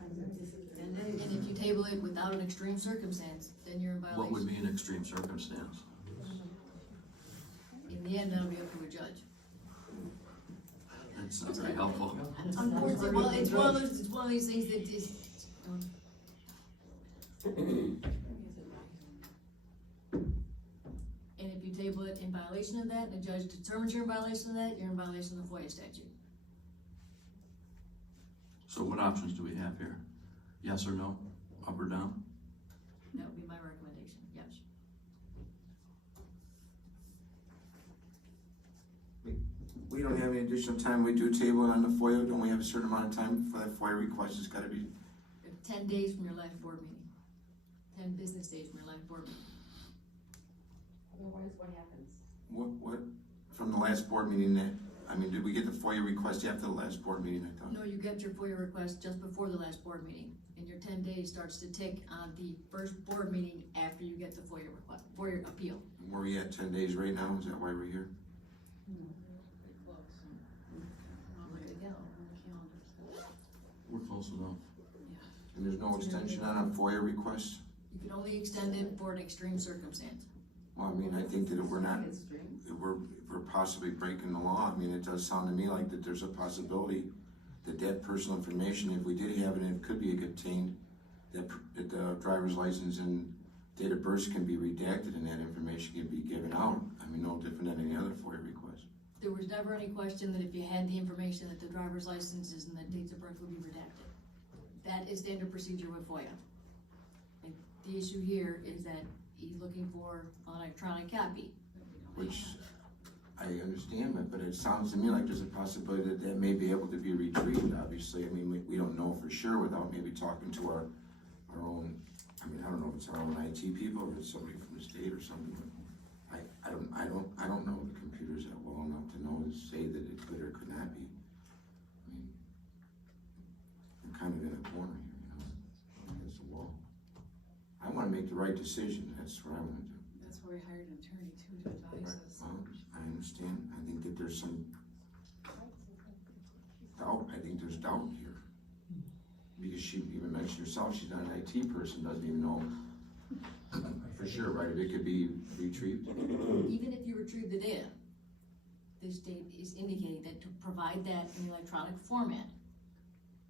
And then again, if you table it without an extreme circumstance, then you're in violation. What would be an extreme circumstance? In the end, that'll be up to a judge. That's not very helpful. Unfortunately, well, it's one of these things that is. And if you table it in violation of that, and the judge determines you're in violation of that, you're in violation of the FOIA statute. So what options do we have here? Yes or no? Up or down? That would be my recommendation, yes. We don't have any additional time. We do table it on the FOIA. Don't we have a certain amount of time for that FOIA request? It's gotta be. 10 days from your last board meeting. 10 business days from your last board meeting. Otherwise, what happens? What, from the last board meeting did we get the FOIA request after the last board meeting, I thought? No, you get your FOIA request just before the last board meeting, and your 10 days starts to tick on the first board meeting after you get the FOIA request, FOIA appeal. Where we at 10 days right now? Is that why we're here? We're close enough. And there's no extension on a FOIA request? You can only extend it for an extreme circumstance. Well, I mean, I think that if we're possibly breaking the law, I mean, it does sound to me like that there's a possibility that that personal information, if we did have it and it could be obtained, that the driver's license and date of birth can be redacted and that information can be given out. I mean, no different than any other FOIA request. there was never any question that if you had the information that the driver's licenses and the dates of birth would be redacted. That is standard procedure with FOIA. And the issue here is that he's looking for an electronic copy. Which I understand, but it sounds to me like there's a possibility that that may be able to be retrieved, obviously. I mean, we don't know for sure without maybe talking to our own, I mean, I don't know if it's our own IT people or it's somebody from the state or something, but I don't know the computers that well enough to know to say that it could or could not be. I mean, I'm kind of in a corner here, you know, against the wall. I wanna make the right decision, that's what I wanna do. That's why we hired an attorney too to advise us. Well, I understand, I think that there's some doubt, I think there's doubt here. Because she even mentioned herself, she's not an IT person, doesn't even know for sure, right, if it could be retrieved. Even if you retrieve the data, the state is indicating that to provide that in electronic format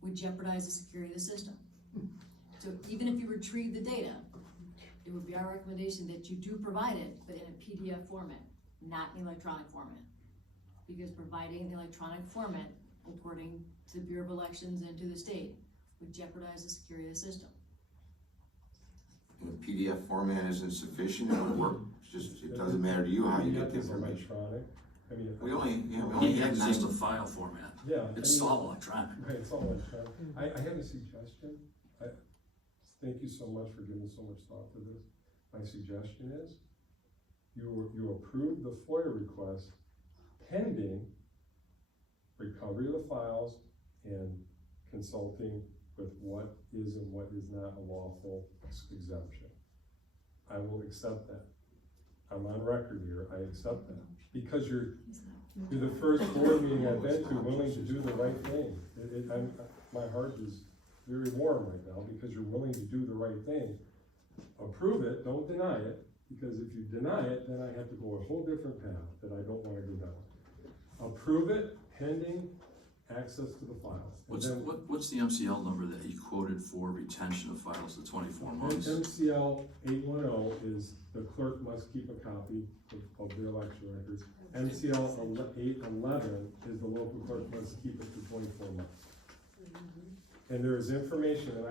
would jeopardize the security of the system. So even if you retrieve the data, it would be our recommendation that you do provide it, but in a PDF format, not in electronic format. Because providing the electronic format, according to the Bureau of Elections and to the state, would jeopardize the security of the system. And if PDF format isn't sufficient, it would work, it's just, it doesn't matter to you how you get the information. Electronic. I mean, We only have It's just a file format. Yeah. It's all electronic. Right, it's all electronic. I have a suggestion. Thank you so much for giving so much thought to this. My suggestion is, you approve the FOIA request pending recovery of the files and consulting with what is and what is not a lawful exemption. I will accept that. I'm on record here, I accept that. Because you're the first board meeting I've been to willing to do the right thing. My heart is very warm right now because you're willing to do the right thing. Approve it, don't deny it, because if you deny it, then I have to go a whole different path that I don't wanna go down. Approve it pending access to the files. What's the MCL number that he quoted for retention of files to 24 months? MCL 810 is the clerk must keep a copy of their election records. MCL 811 is the local clerk must keep it for 24 months. And there is information, and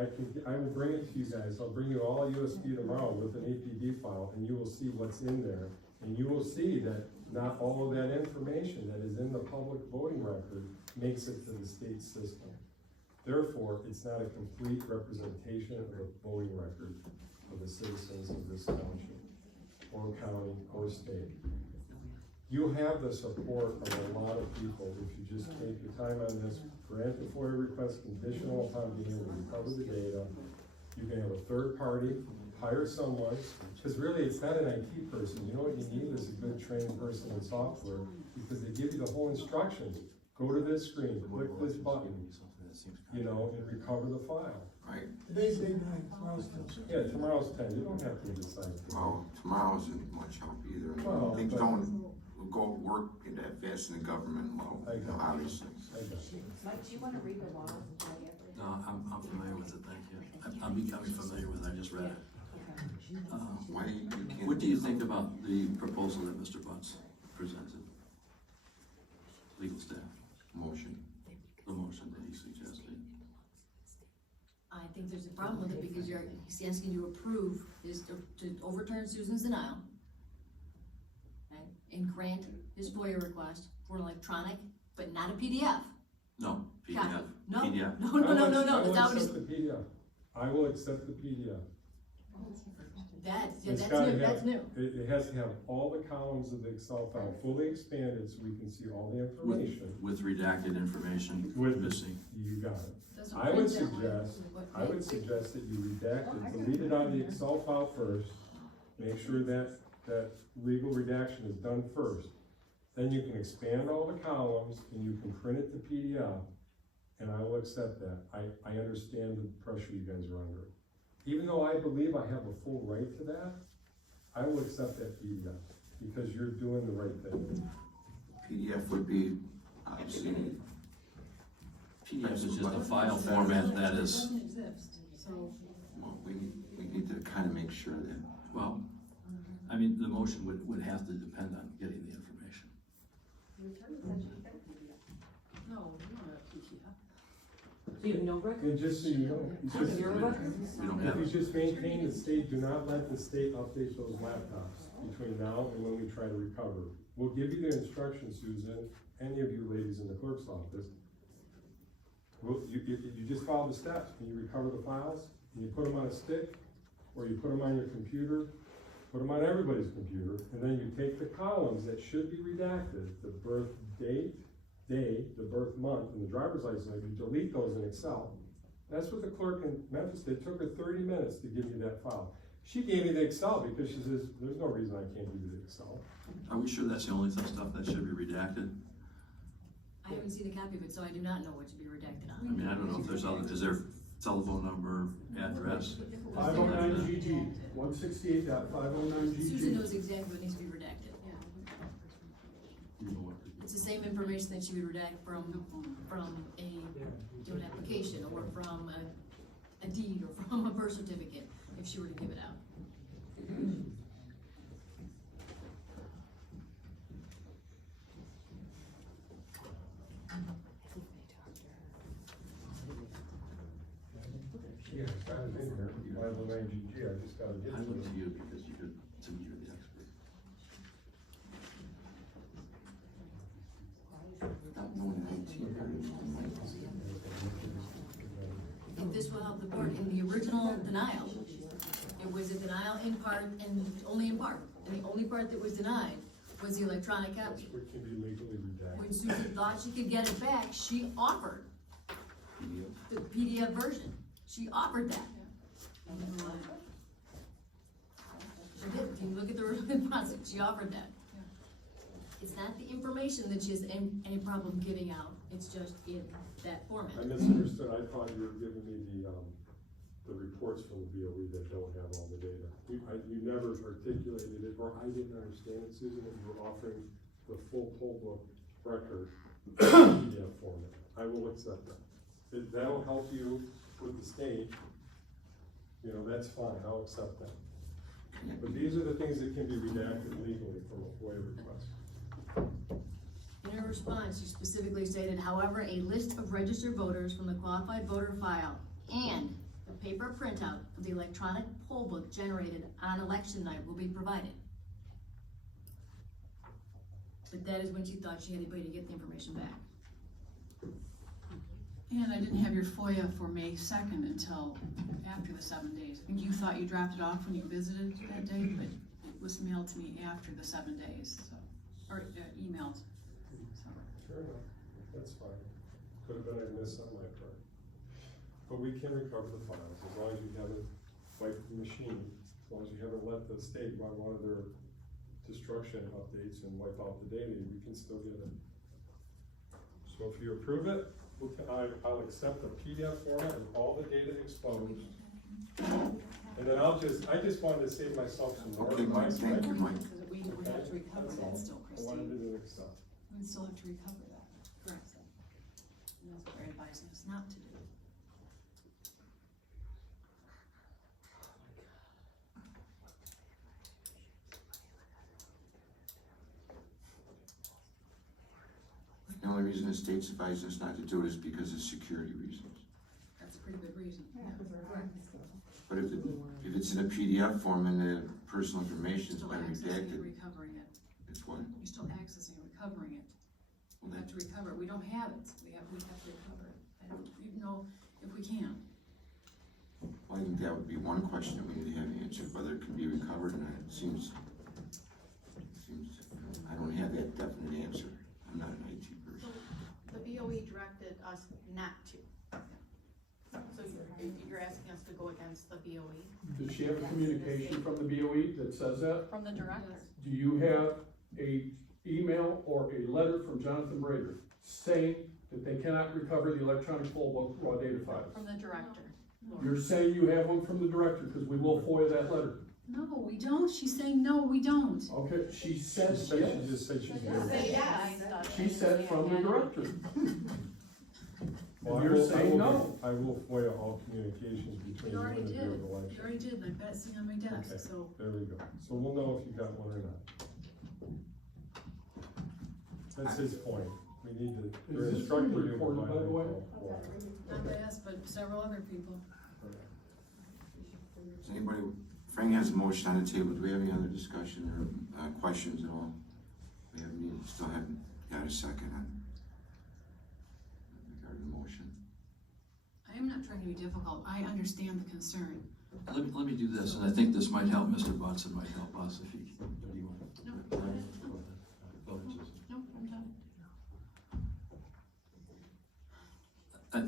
I will bring it to you guys. I'll bring you all a USB tomorrow with an APB file, and you will see what's in there. And you will see that not all of that information that is in the public voting record makes it to the state system. Therefore, it's not a complete representation of the voting record of the citizens of this township, or county, or state. You have the support of a lot of people if you just take your time on this, grant the FOIA request conditional upon being able to recover the data. You can have a third party, hire someone, because really it's not an IT person. You know what you need is a good trained person in software, because they give you the whole instructions. Go to this screen, click this button, you know, and recover the file. Right. Today's day 9, tomorrow's 10. Yeah, tomorrow's 10, you don't have to decide. Well, tomorrow isn't much help either. Well, Things but- don't go work that fast in the government level, obviously. Mike, do you wanna read the law? No, I'm familiar with it, thank you. I'm becoming familiar with it, I just read it. Why you can't? What do you think about the proposal that Mr. Butz presented? Legal staff, Motion. the motion that he suggested. I think there's a problem with it because he's asking you to approve to overturn Susan's denial. Okay, and grant his FOIA request for an electronic, but not a PDF. No, PDF. Copy. No, PDF. no, I will that's not what accept the PDF. I will accept the PDF. That's new. It has to have all the columns of the Excel file fully expanded so we can see all the information. With redacted information missing. You got it. Doesn't I would print that way. suggest that you redact it, delete it out of the Excel file first. Make sure that legal redaction is done first. Then you can expand all the columns and you can print it to PDF, and I will accept that. I understand the pressure you guys are under. Even though I believe I have a full right to that, I will accept that PDF, because you're doing the right thing. PDF would be, obviously, PDF is just a file format that is, Doesn't exist, so. well, we need to kind of make sure that, well, I mean, the motion would have to depend on getting the information. attorney said she got PDF. No, we don't have PDF. Do you have no record? And just so you know, he's just, Your record? We don't if have you it. just maintain the state, do not let the state update those laptops between now and when we try to recover. We'll give you the instructions, Susan, any of you ladies in the clerk's office. Well, you just follow the steps, and you recover the files, and you put them on a stick, or you put them on your computer, put them on everybody's computer, and then you take the columns that should be redacted, the birth date, day, the birth month, and the driver's license, you delete those in Excel. That's what the clerk in Memphis did. It took her 30 minutes to give you that file. She gave me the Excel because she says, there's no reason I can't give you the Excel. Are we sure that's the only stuff that should be redacted? I haven't seen a copy of it, so I do not know what should be redacted I on. mean, I don't know if there's other, is there telephone number, address? 509GG, 168.509GG. Susan knows exactly what needs to be redacted. It's the same information that she would redact from an application, or from a deed, or from a birth certificate, if she were to give it out. Yeah, it's got it in here, 509GG, I just gotta get I it. look to you because you could, to me, you're the expert. Not knowing And this will help the court in the original denial. It was a denial in part and only in part. And the only part that was denied was the electronic copy. Which can be legally redacted. When Susan thought she could get it back, she offered the PDF version. She offered that. She did. If you look at the response, she offered that. It's not the information that she has any problem giving out. It's just in that format. I misunderstood. I thought you were giving me the reports from the BOE that don't have all the data. You never articulated it, or I didn't understand it, Susan, that you were offering the full poll book record PDF format. I will accept that. That'll help you with the state. You know, that's fine. I'll accept that. But these are the things that can be redacted legally from a FOIA request. In her response, she specifically stated, however, a list of registered voters from the qualified voter file and the paper printout of the electronic poll book generated on election night will be provided. But that is when she thought she had the ability to get the information back. And I didn't have your FOIA for May 2nd until after the 7 days. I think you thought you dropped it off when you visited that day, but it was mailed to me after the 7 days, so, or emailed. So. Fair enough. That's fine. Could have been a miss on my part. But we can recover the files as long as you haven't wiped the machine, as long as you haven't let the state run one of their destruction updates and wipe out the data, we can still get it. So if you approve it, I'll accept the PDF format with all the data exposed. And then I just wanted to save myself some work. Okay, Mike, thank you, Mike. We have to recover that still, I wanted to Christine. do it stuff. We still have to recover that. Correct. And that's what they're advising us not to do. The only reason the state's advising us not to do it is because of security reasons. That's a pretty good reason. But if it's in a PDF form and the personal information's Still been accessing and redacted, recovering it. it's what? You're still accessing and recovering it. Well, We have to recover it. We don't have it. We have to recover it. I don't even know if we can. Well, I think that would be one question that we need to have answered, whether it can be recovered, and it seems, I don't have that definite answer. I'm not an IT person. The BOE directed us not to. So you're asking us to go against the BOE? Does she have a communication from the BOE that says that? From the director. Do you have a email or a letter from Jonathan Brader saying that they cannot recover the electronic poll book raw data files? From the director. You're saying you have one from the director, because we will FOIA that letter. No, we don't. She's saying, no, we don't. Okay, she said She yes. just said she's Say very. yes. She said from the director. Well, And you're saying no. I will FOIA all communications between You you already and the did. Bureau of You Elections. already did, and I've got it sitting on my desk, Okay, so. there we go. So we'll know if you got one or not. That's his point. We need to, Is they're this instructing being you to recorded, by the way? Not us, but several other people. Does anybody, Frank has a motion on the table, do we have any other discussion or, questions at all? We haven't, still haven't got a second on regarding the motion. I am not trying to be difficult. I understand the concern. Let me do this, and I think this might help Mr. Butz, and might help us if he, what do you want? No, Go ahead, Susan. No, I'm done.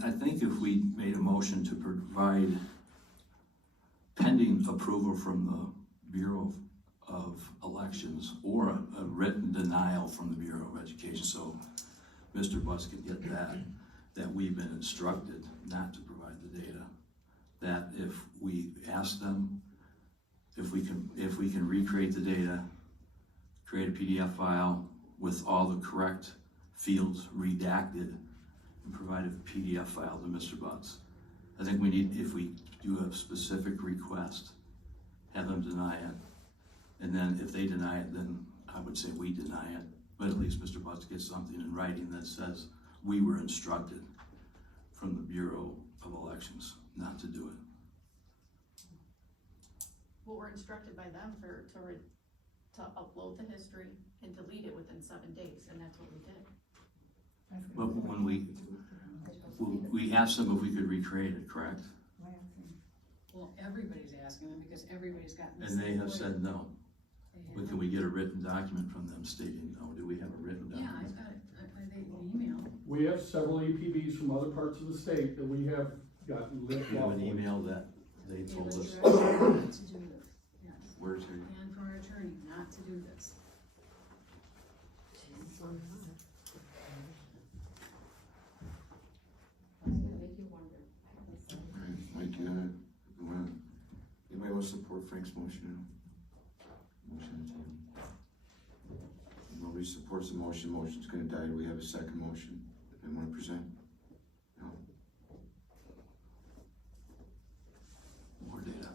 I think if we made a motion to provide pending approval from the Bureau of Elections or a written denial from the Bureau of Education, so Mr. Butz could get that we've been instructed not to provide the data, that if we ask them, if we can recreate the data, create a PDF file with all the correct fields redacted, and provide a PDF file to Mr. Butz. I think we need, if we do a specific request, have them deny it. And then if they deny it, then I would say we deny it. But at least Mr. Butz gets something in writing that says we were instructed from the Bureau of Elections not to do it. Well, we're instructed by them to upload the history and delete it within 7 days, and that's what we did. But when we asked them if we could recreate it, correct? Well, everybody's asking them because everybody's gotten the And they same have order. said no. But can we get a written document from them stating no? Do we have a written Yeah, document? I've got it. They email. We have several APBs from other parts of the state that we have gotten Do licked you have off. an email that they told us? Not to do this, yes. Where's your? And from our attorney, not to do this. Make you wonder. Alright, Mike, anybody want to support Frank's motion? Motion on the table. Nobody supports the motion, motion's gonna die. Do we have a second motion that they want to present? No? More data.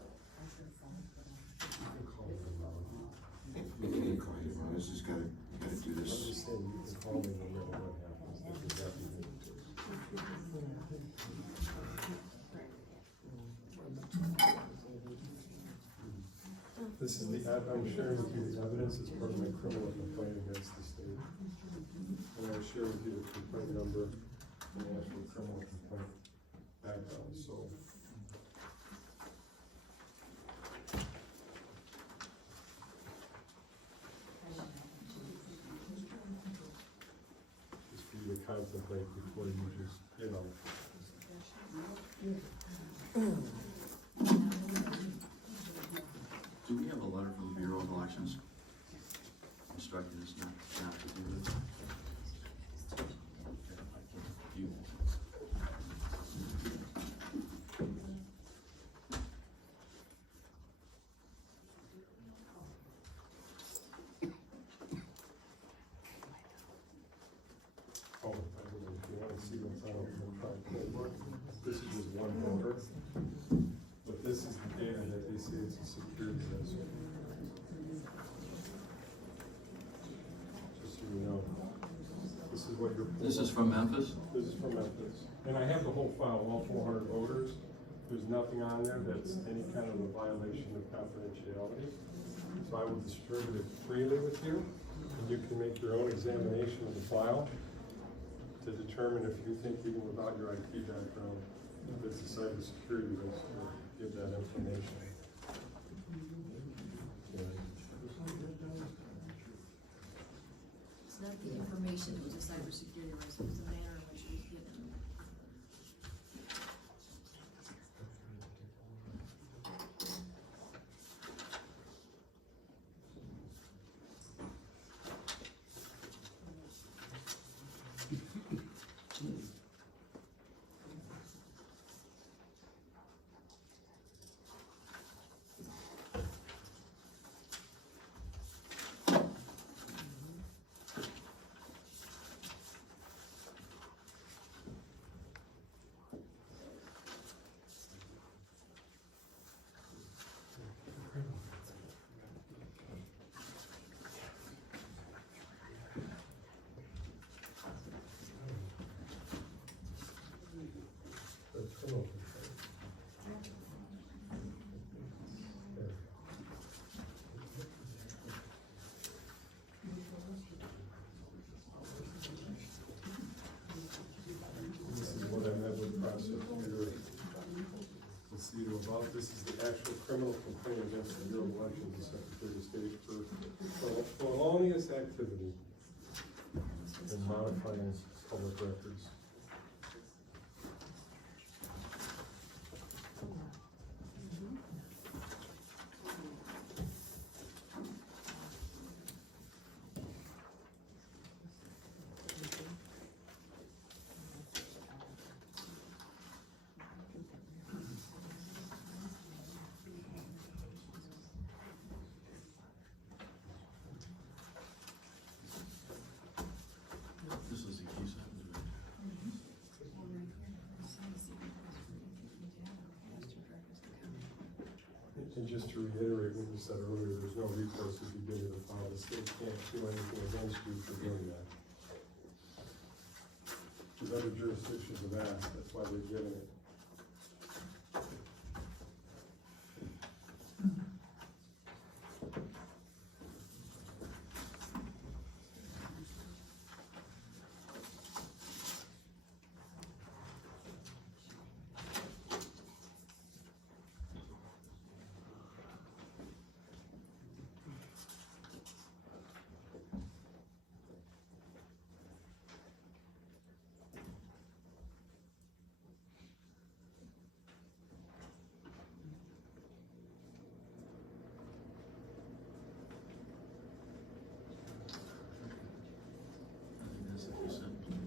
We can't call you, Ron, this has gotta do I'm this. just saying, you can call me no matter what happens, because that would be. This is I'm sharing with you the evidence as part of my criminal complaint against the state. And I share with you the complaint number and the actual criminal complaint background, so. Just for you to contemplate before you just, Do we have a letter from the Bureau of Elections instructing us not to do this? You- Oh, by the way, if you wanna see what's on the electronic poll book, this is just one voter. But this is the data that they say it's a security risk. Just so you know, this is what you're. This is from Memphis? This is from Memphis. And I have the whole file, all 400 voters. There's nothing on there that's any kind of a violation of confidentiality. So I will distribute it freely with you, and you can make your own examination of the file to determine if you think, even without your IT background, if it's a cybersecurity risk, or give that information. It's not the information that was a cybersecurity risk, it was the manner in which it was given. you about, this is the actual criminal complaint against the Bureau of Elections and Secretary of State for felonious activity and modifying public records. This is the key sentence, right? And just to reiterate what you said earlier, there's no recourse if you get it a file. The state can't do anything against you for doing that. Because other jurisdictions have asked, that's why they've given it. I think that's the key sentence.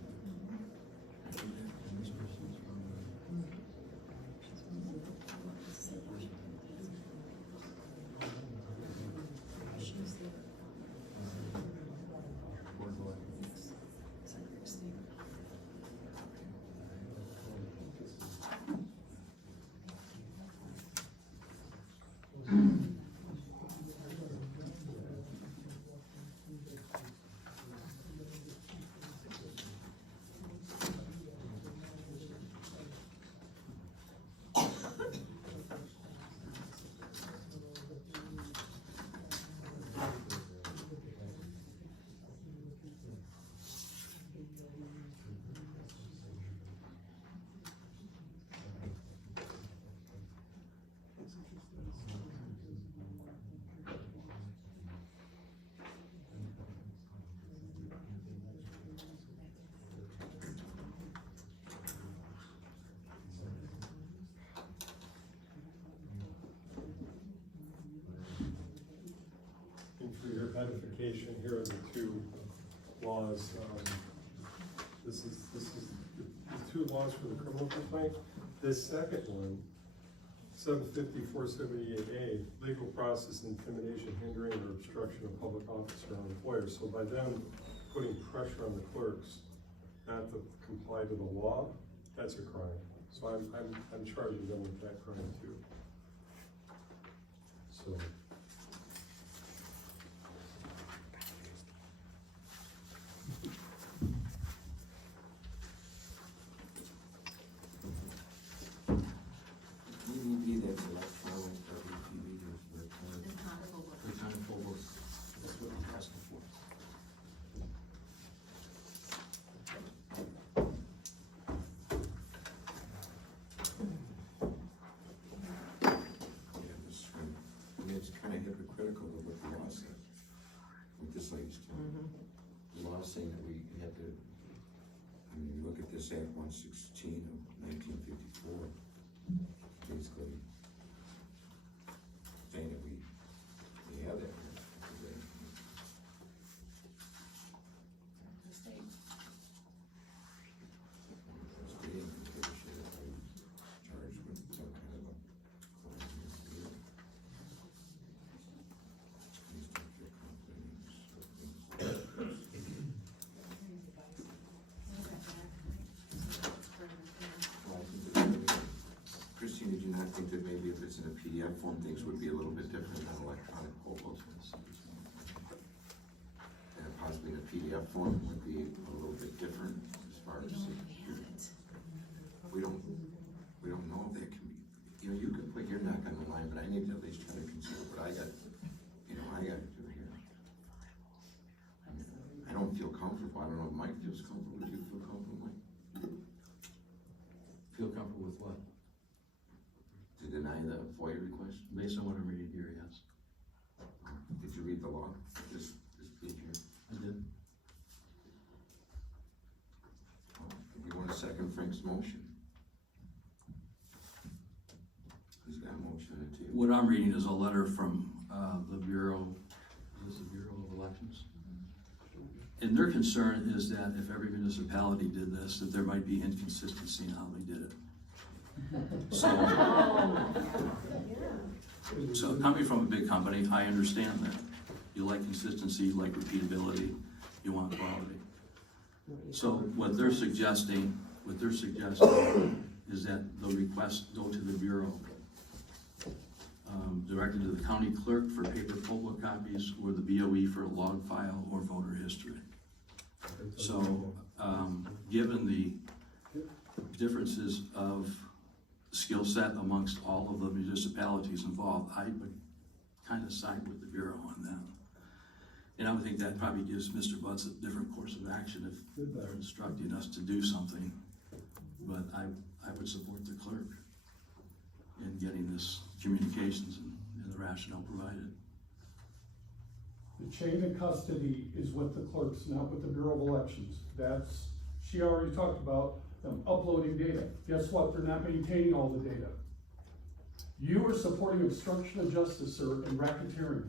And for your edification, here are the two laws. This is the two laws for the criminal complaint. This second one, 750-478A, legal process, intimidation, hindering, or obstruction of public office or employer. So by them putting pressure on the clerks not to comply to the law, that's a crime. So I'm charging them with that crime too. So. DVD, that's electronic, WTV, there's electronic. Electronic full books, that's what I'm asking for. Yeah, this, I mean, it's kind of hypocritical of what the law says, what this lady's telling. The law is saying that we have to, I mean, you look at this Act 116 of 1954, basically saying that we have that here today. Stating that they should have been charged with some kind of a crime here. Please don't feel confident in these Christine, did you not think that maybe if it's in a PDF form, things would be a little bit different than electronic poll votes? And possibly in a PDF form would be a little bit different as far as. We don't know if that can be, you know, you could put your neck on the line, but I need to at least try to consider what I got, you know, I gotta do here. I don't feel comfortable, I don't know if Mike feels comfortable, do you feel comfortable, Mike? Feel comfortable with what? To deny FOIA request? Based on what I'm reading here, yes. Did you read the law? This page here? I did. If you want to second Frank's motion. Who's got a motion on the table? What I'm reading is a letter from, the Bureau, is this the Bureau of Elections? And their concern is that if every municipality did this, that there might be inconsistency in how they did it. So coming from a big company, I understand that. You like consistency, you like repeatability, you want quality. So what they're suggesting is that the request go to the Bureau, directed to the county clerk for paper poll book copies, or the BOE for a log file or voter history. So, given the differences of skill set amongst all of the municipalities involved, I would kind of side with the Bureau on that. And I would think that probably gives Mr. Butz a different course of action if they're instructing us to do something. But I would support the clerk in getting this communications and the rationale provided. The chain of custody is with the clerks, not with the Bureau of Elections. She already talked about them uploading data. Guess what? They're not maintaining all the data. You are supporting obstruction of justice, sir, and racketeering.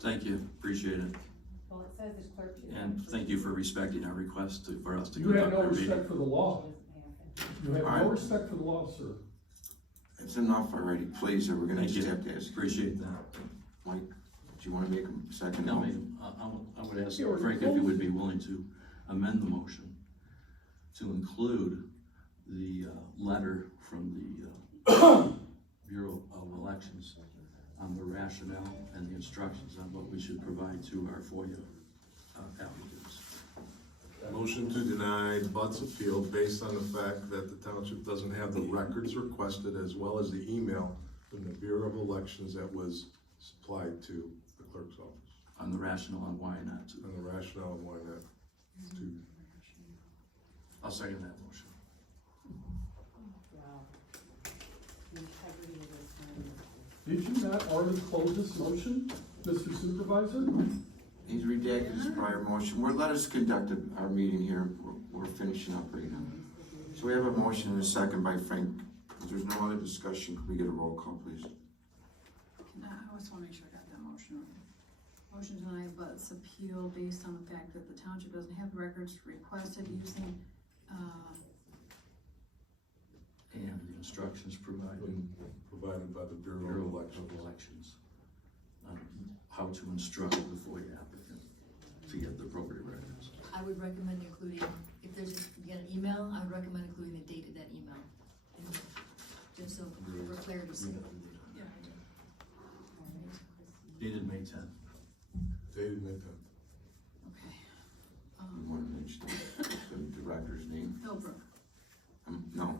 Thank you, appreciate it. Well, it says the clerk. And thank you for respecting our request for us to You have conduct no our respect meeting. for the law. You have no respect for the law, sir. It's enough already, please, or we're gonna Thank just you. have to ask. Appreciate that. Mike, do you wanna make a second No, motion? I would ask Frank if you would be willing to amend the motion to include the letter from the Bureau of Elections on the rationale and the instructions on what we should provide to our FOIA applicants. Motion to deny Butz appeal based on the fact that the township doesn't have the records requested as well as the email from the Bureau of Elections that was supplied to the clerk's office. On the rationale on why not to. On the rationale and why not to. I'll second that motion. Did you not already close this motion, Mr. Supervisor? He's redacted his prior motion. Let us conduct our meeting here. We're finishing up right now. So we have a motion and a second by Frank. If there's no other discussion, could we get a roll call, please? I just wanna make sure I got that motion right. Motion to deny Butz appeal based on the fact that the township doesn't have records requested using, And the instructions provided by the Bureau of Elections on how to instruct the FOIA applicant to get the appropriate records. I would recommend including, if you get an email, I would recommend including the date of that email. Just so for clarity's sake. yeah. Dated May 10th. Dated May 10th. Okay. You want to mention the director's name? Philbrook. No.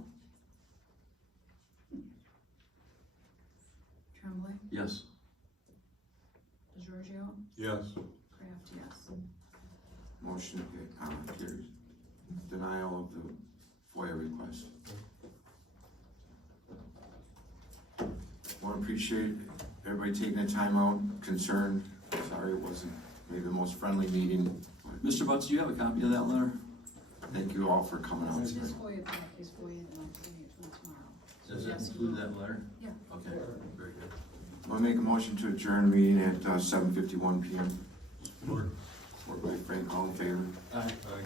Tremblay. Yes. DeGiorgio. Yes. Kraft, yes. Motion carries. Denial of the FOIA request. Want to appreciate everybody taking the time out, concerned. Sorry it wasn't maybe the most friendly meeting. Mr. Butz, do you have a copy of that letter? Thank you all for coming out This tonight. FOIA pack is FOIA and I'm sending it to him tomorrow. Does that Yes, include he will. that letter? Yeah. Okay, very good. I'll make a motion to adjourn the meeting at 7:51 p.m. Support. Support by Frank, all in favor? Aye. Aye.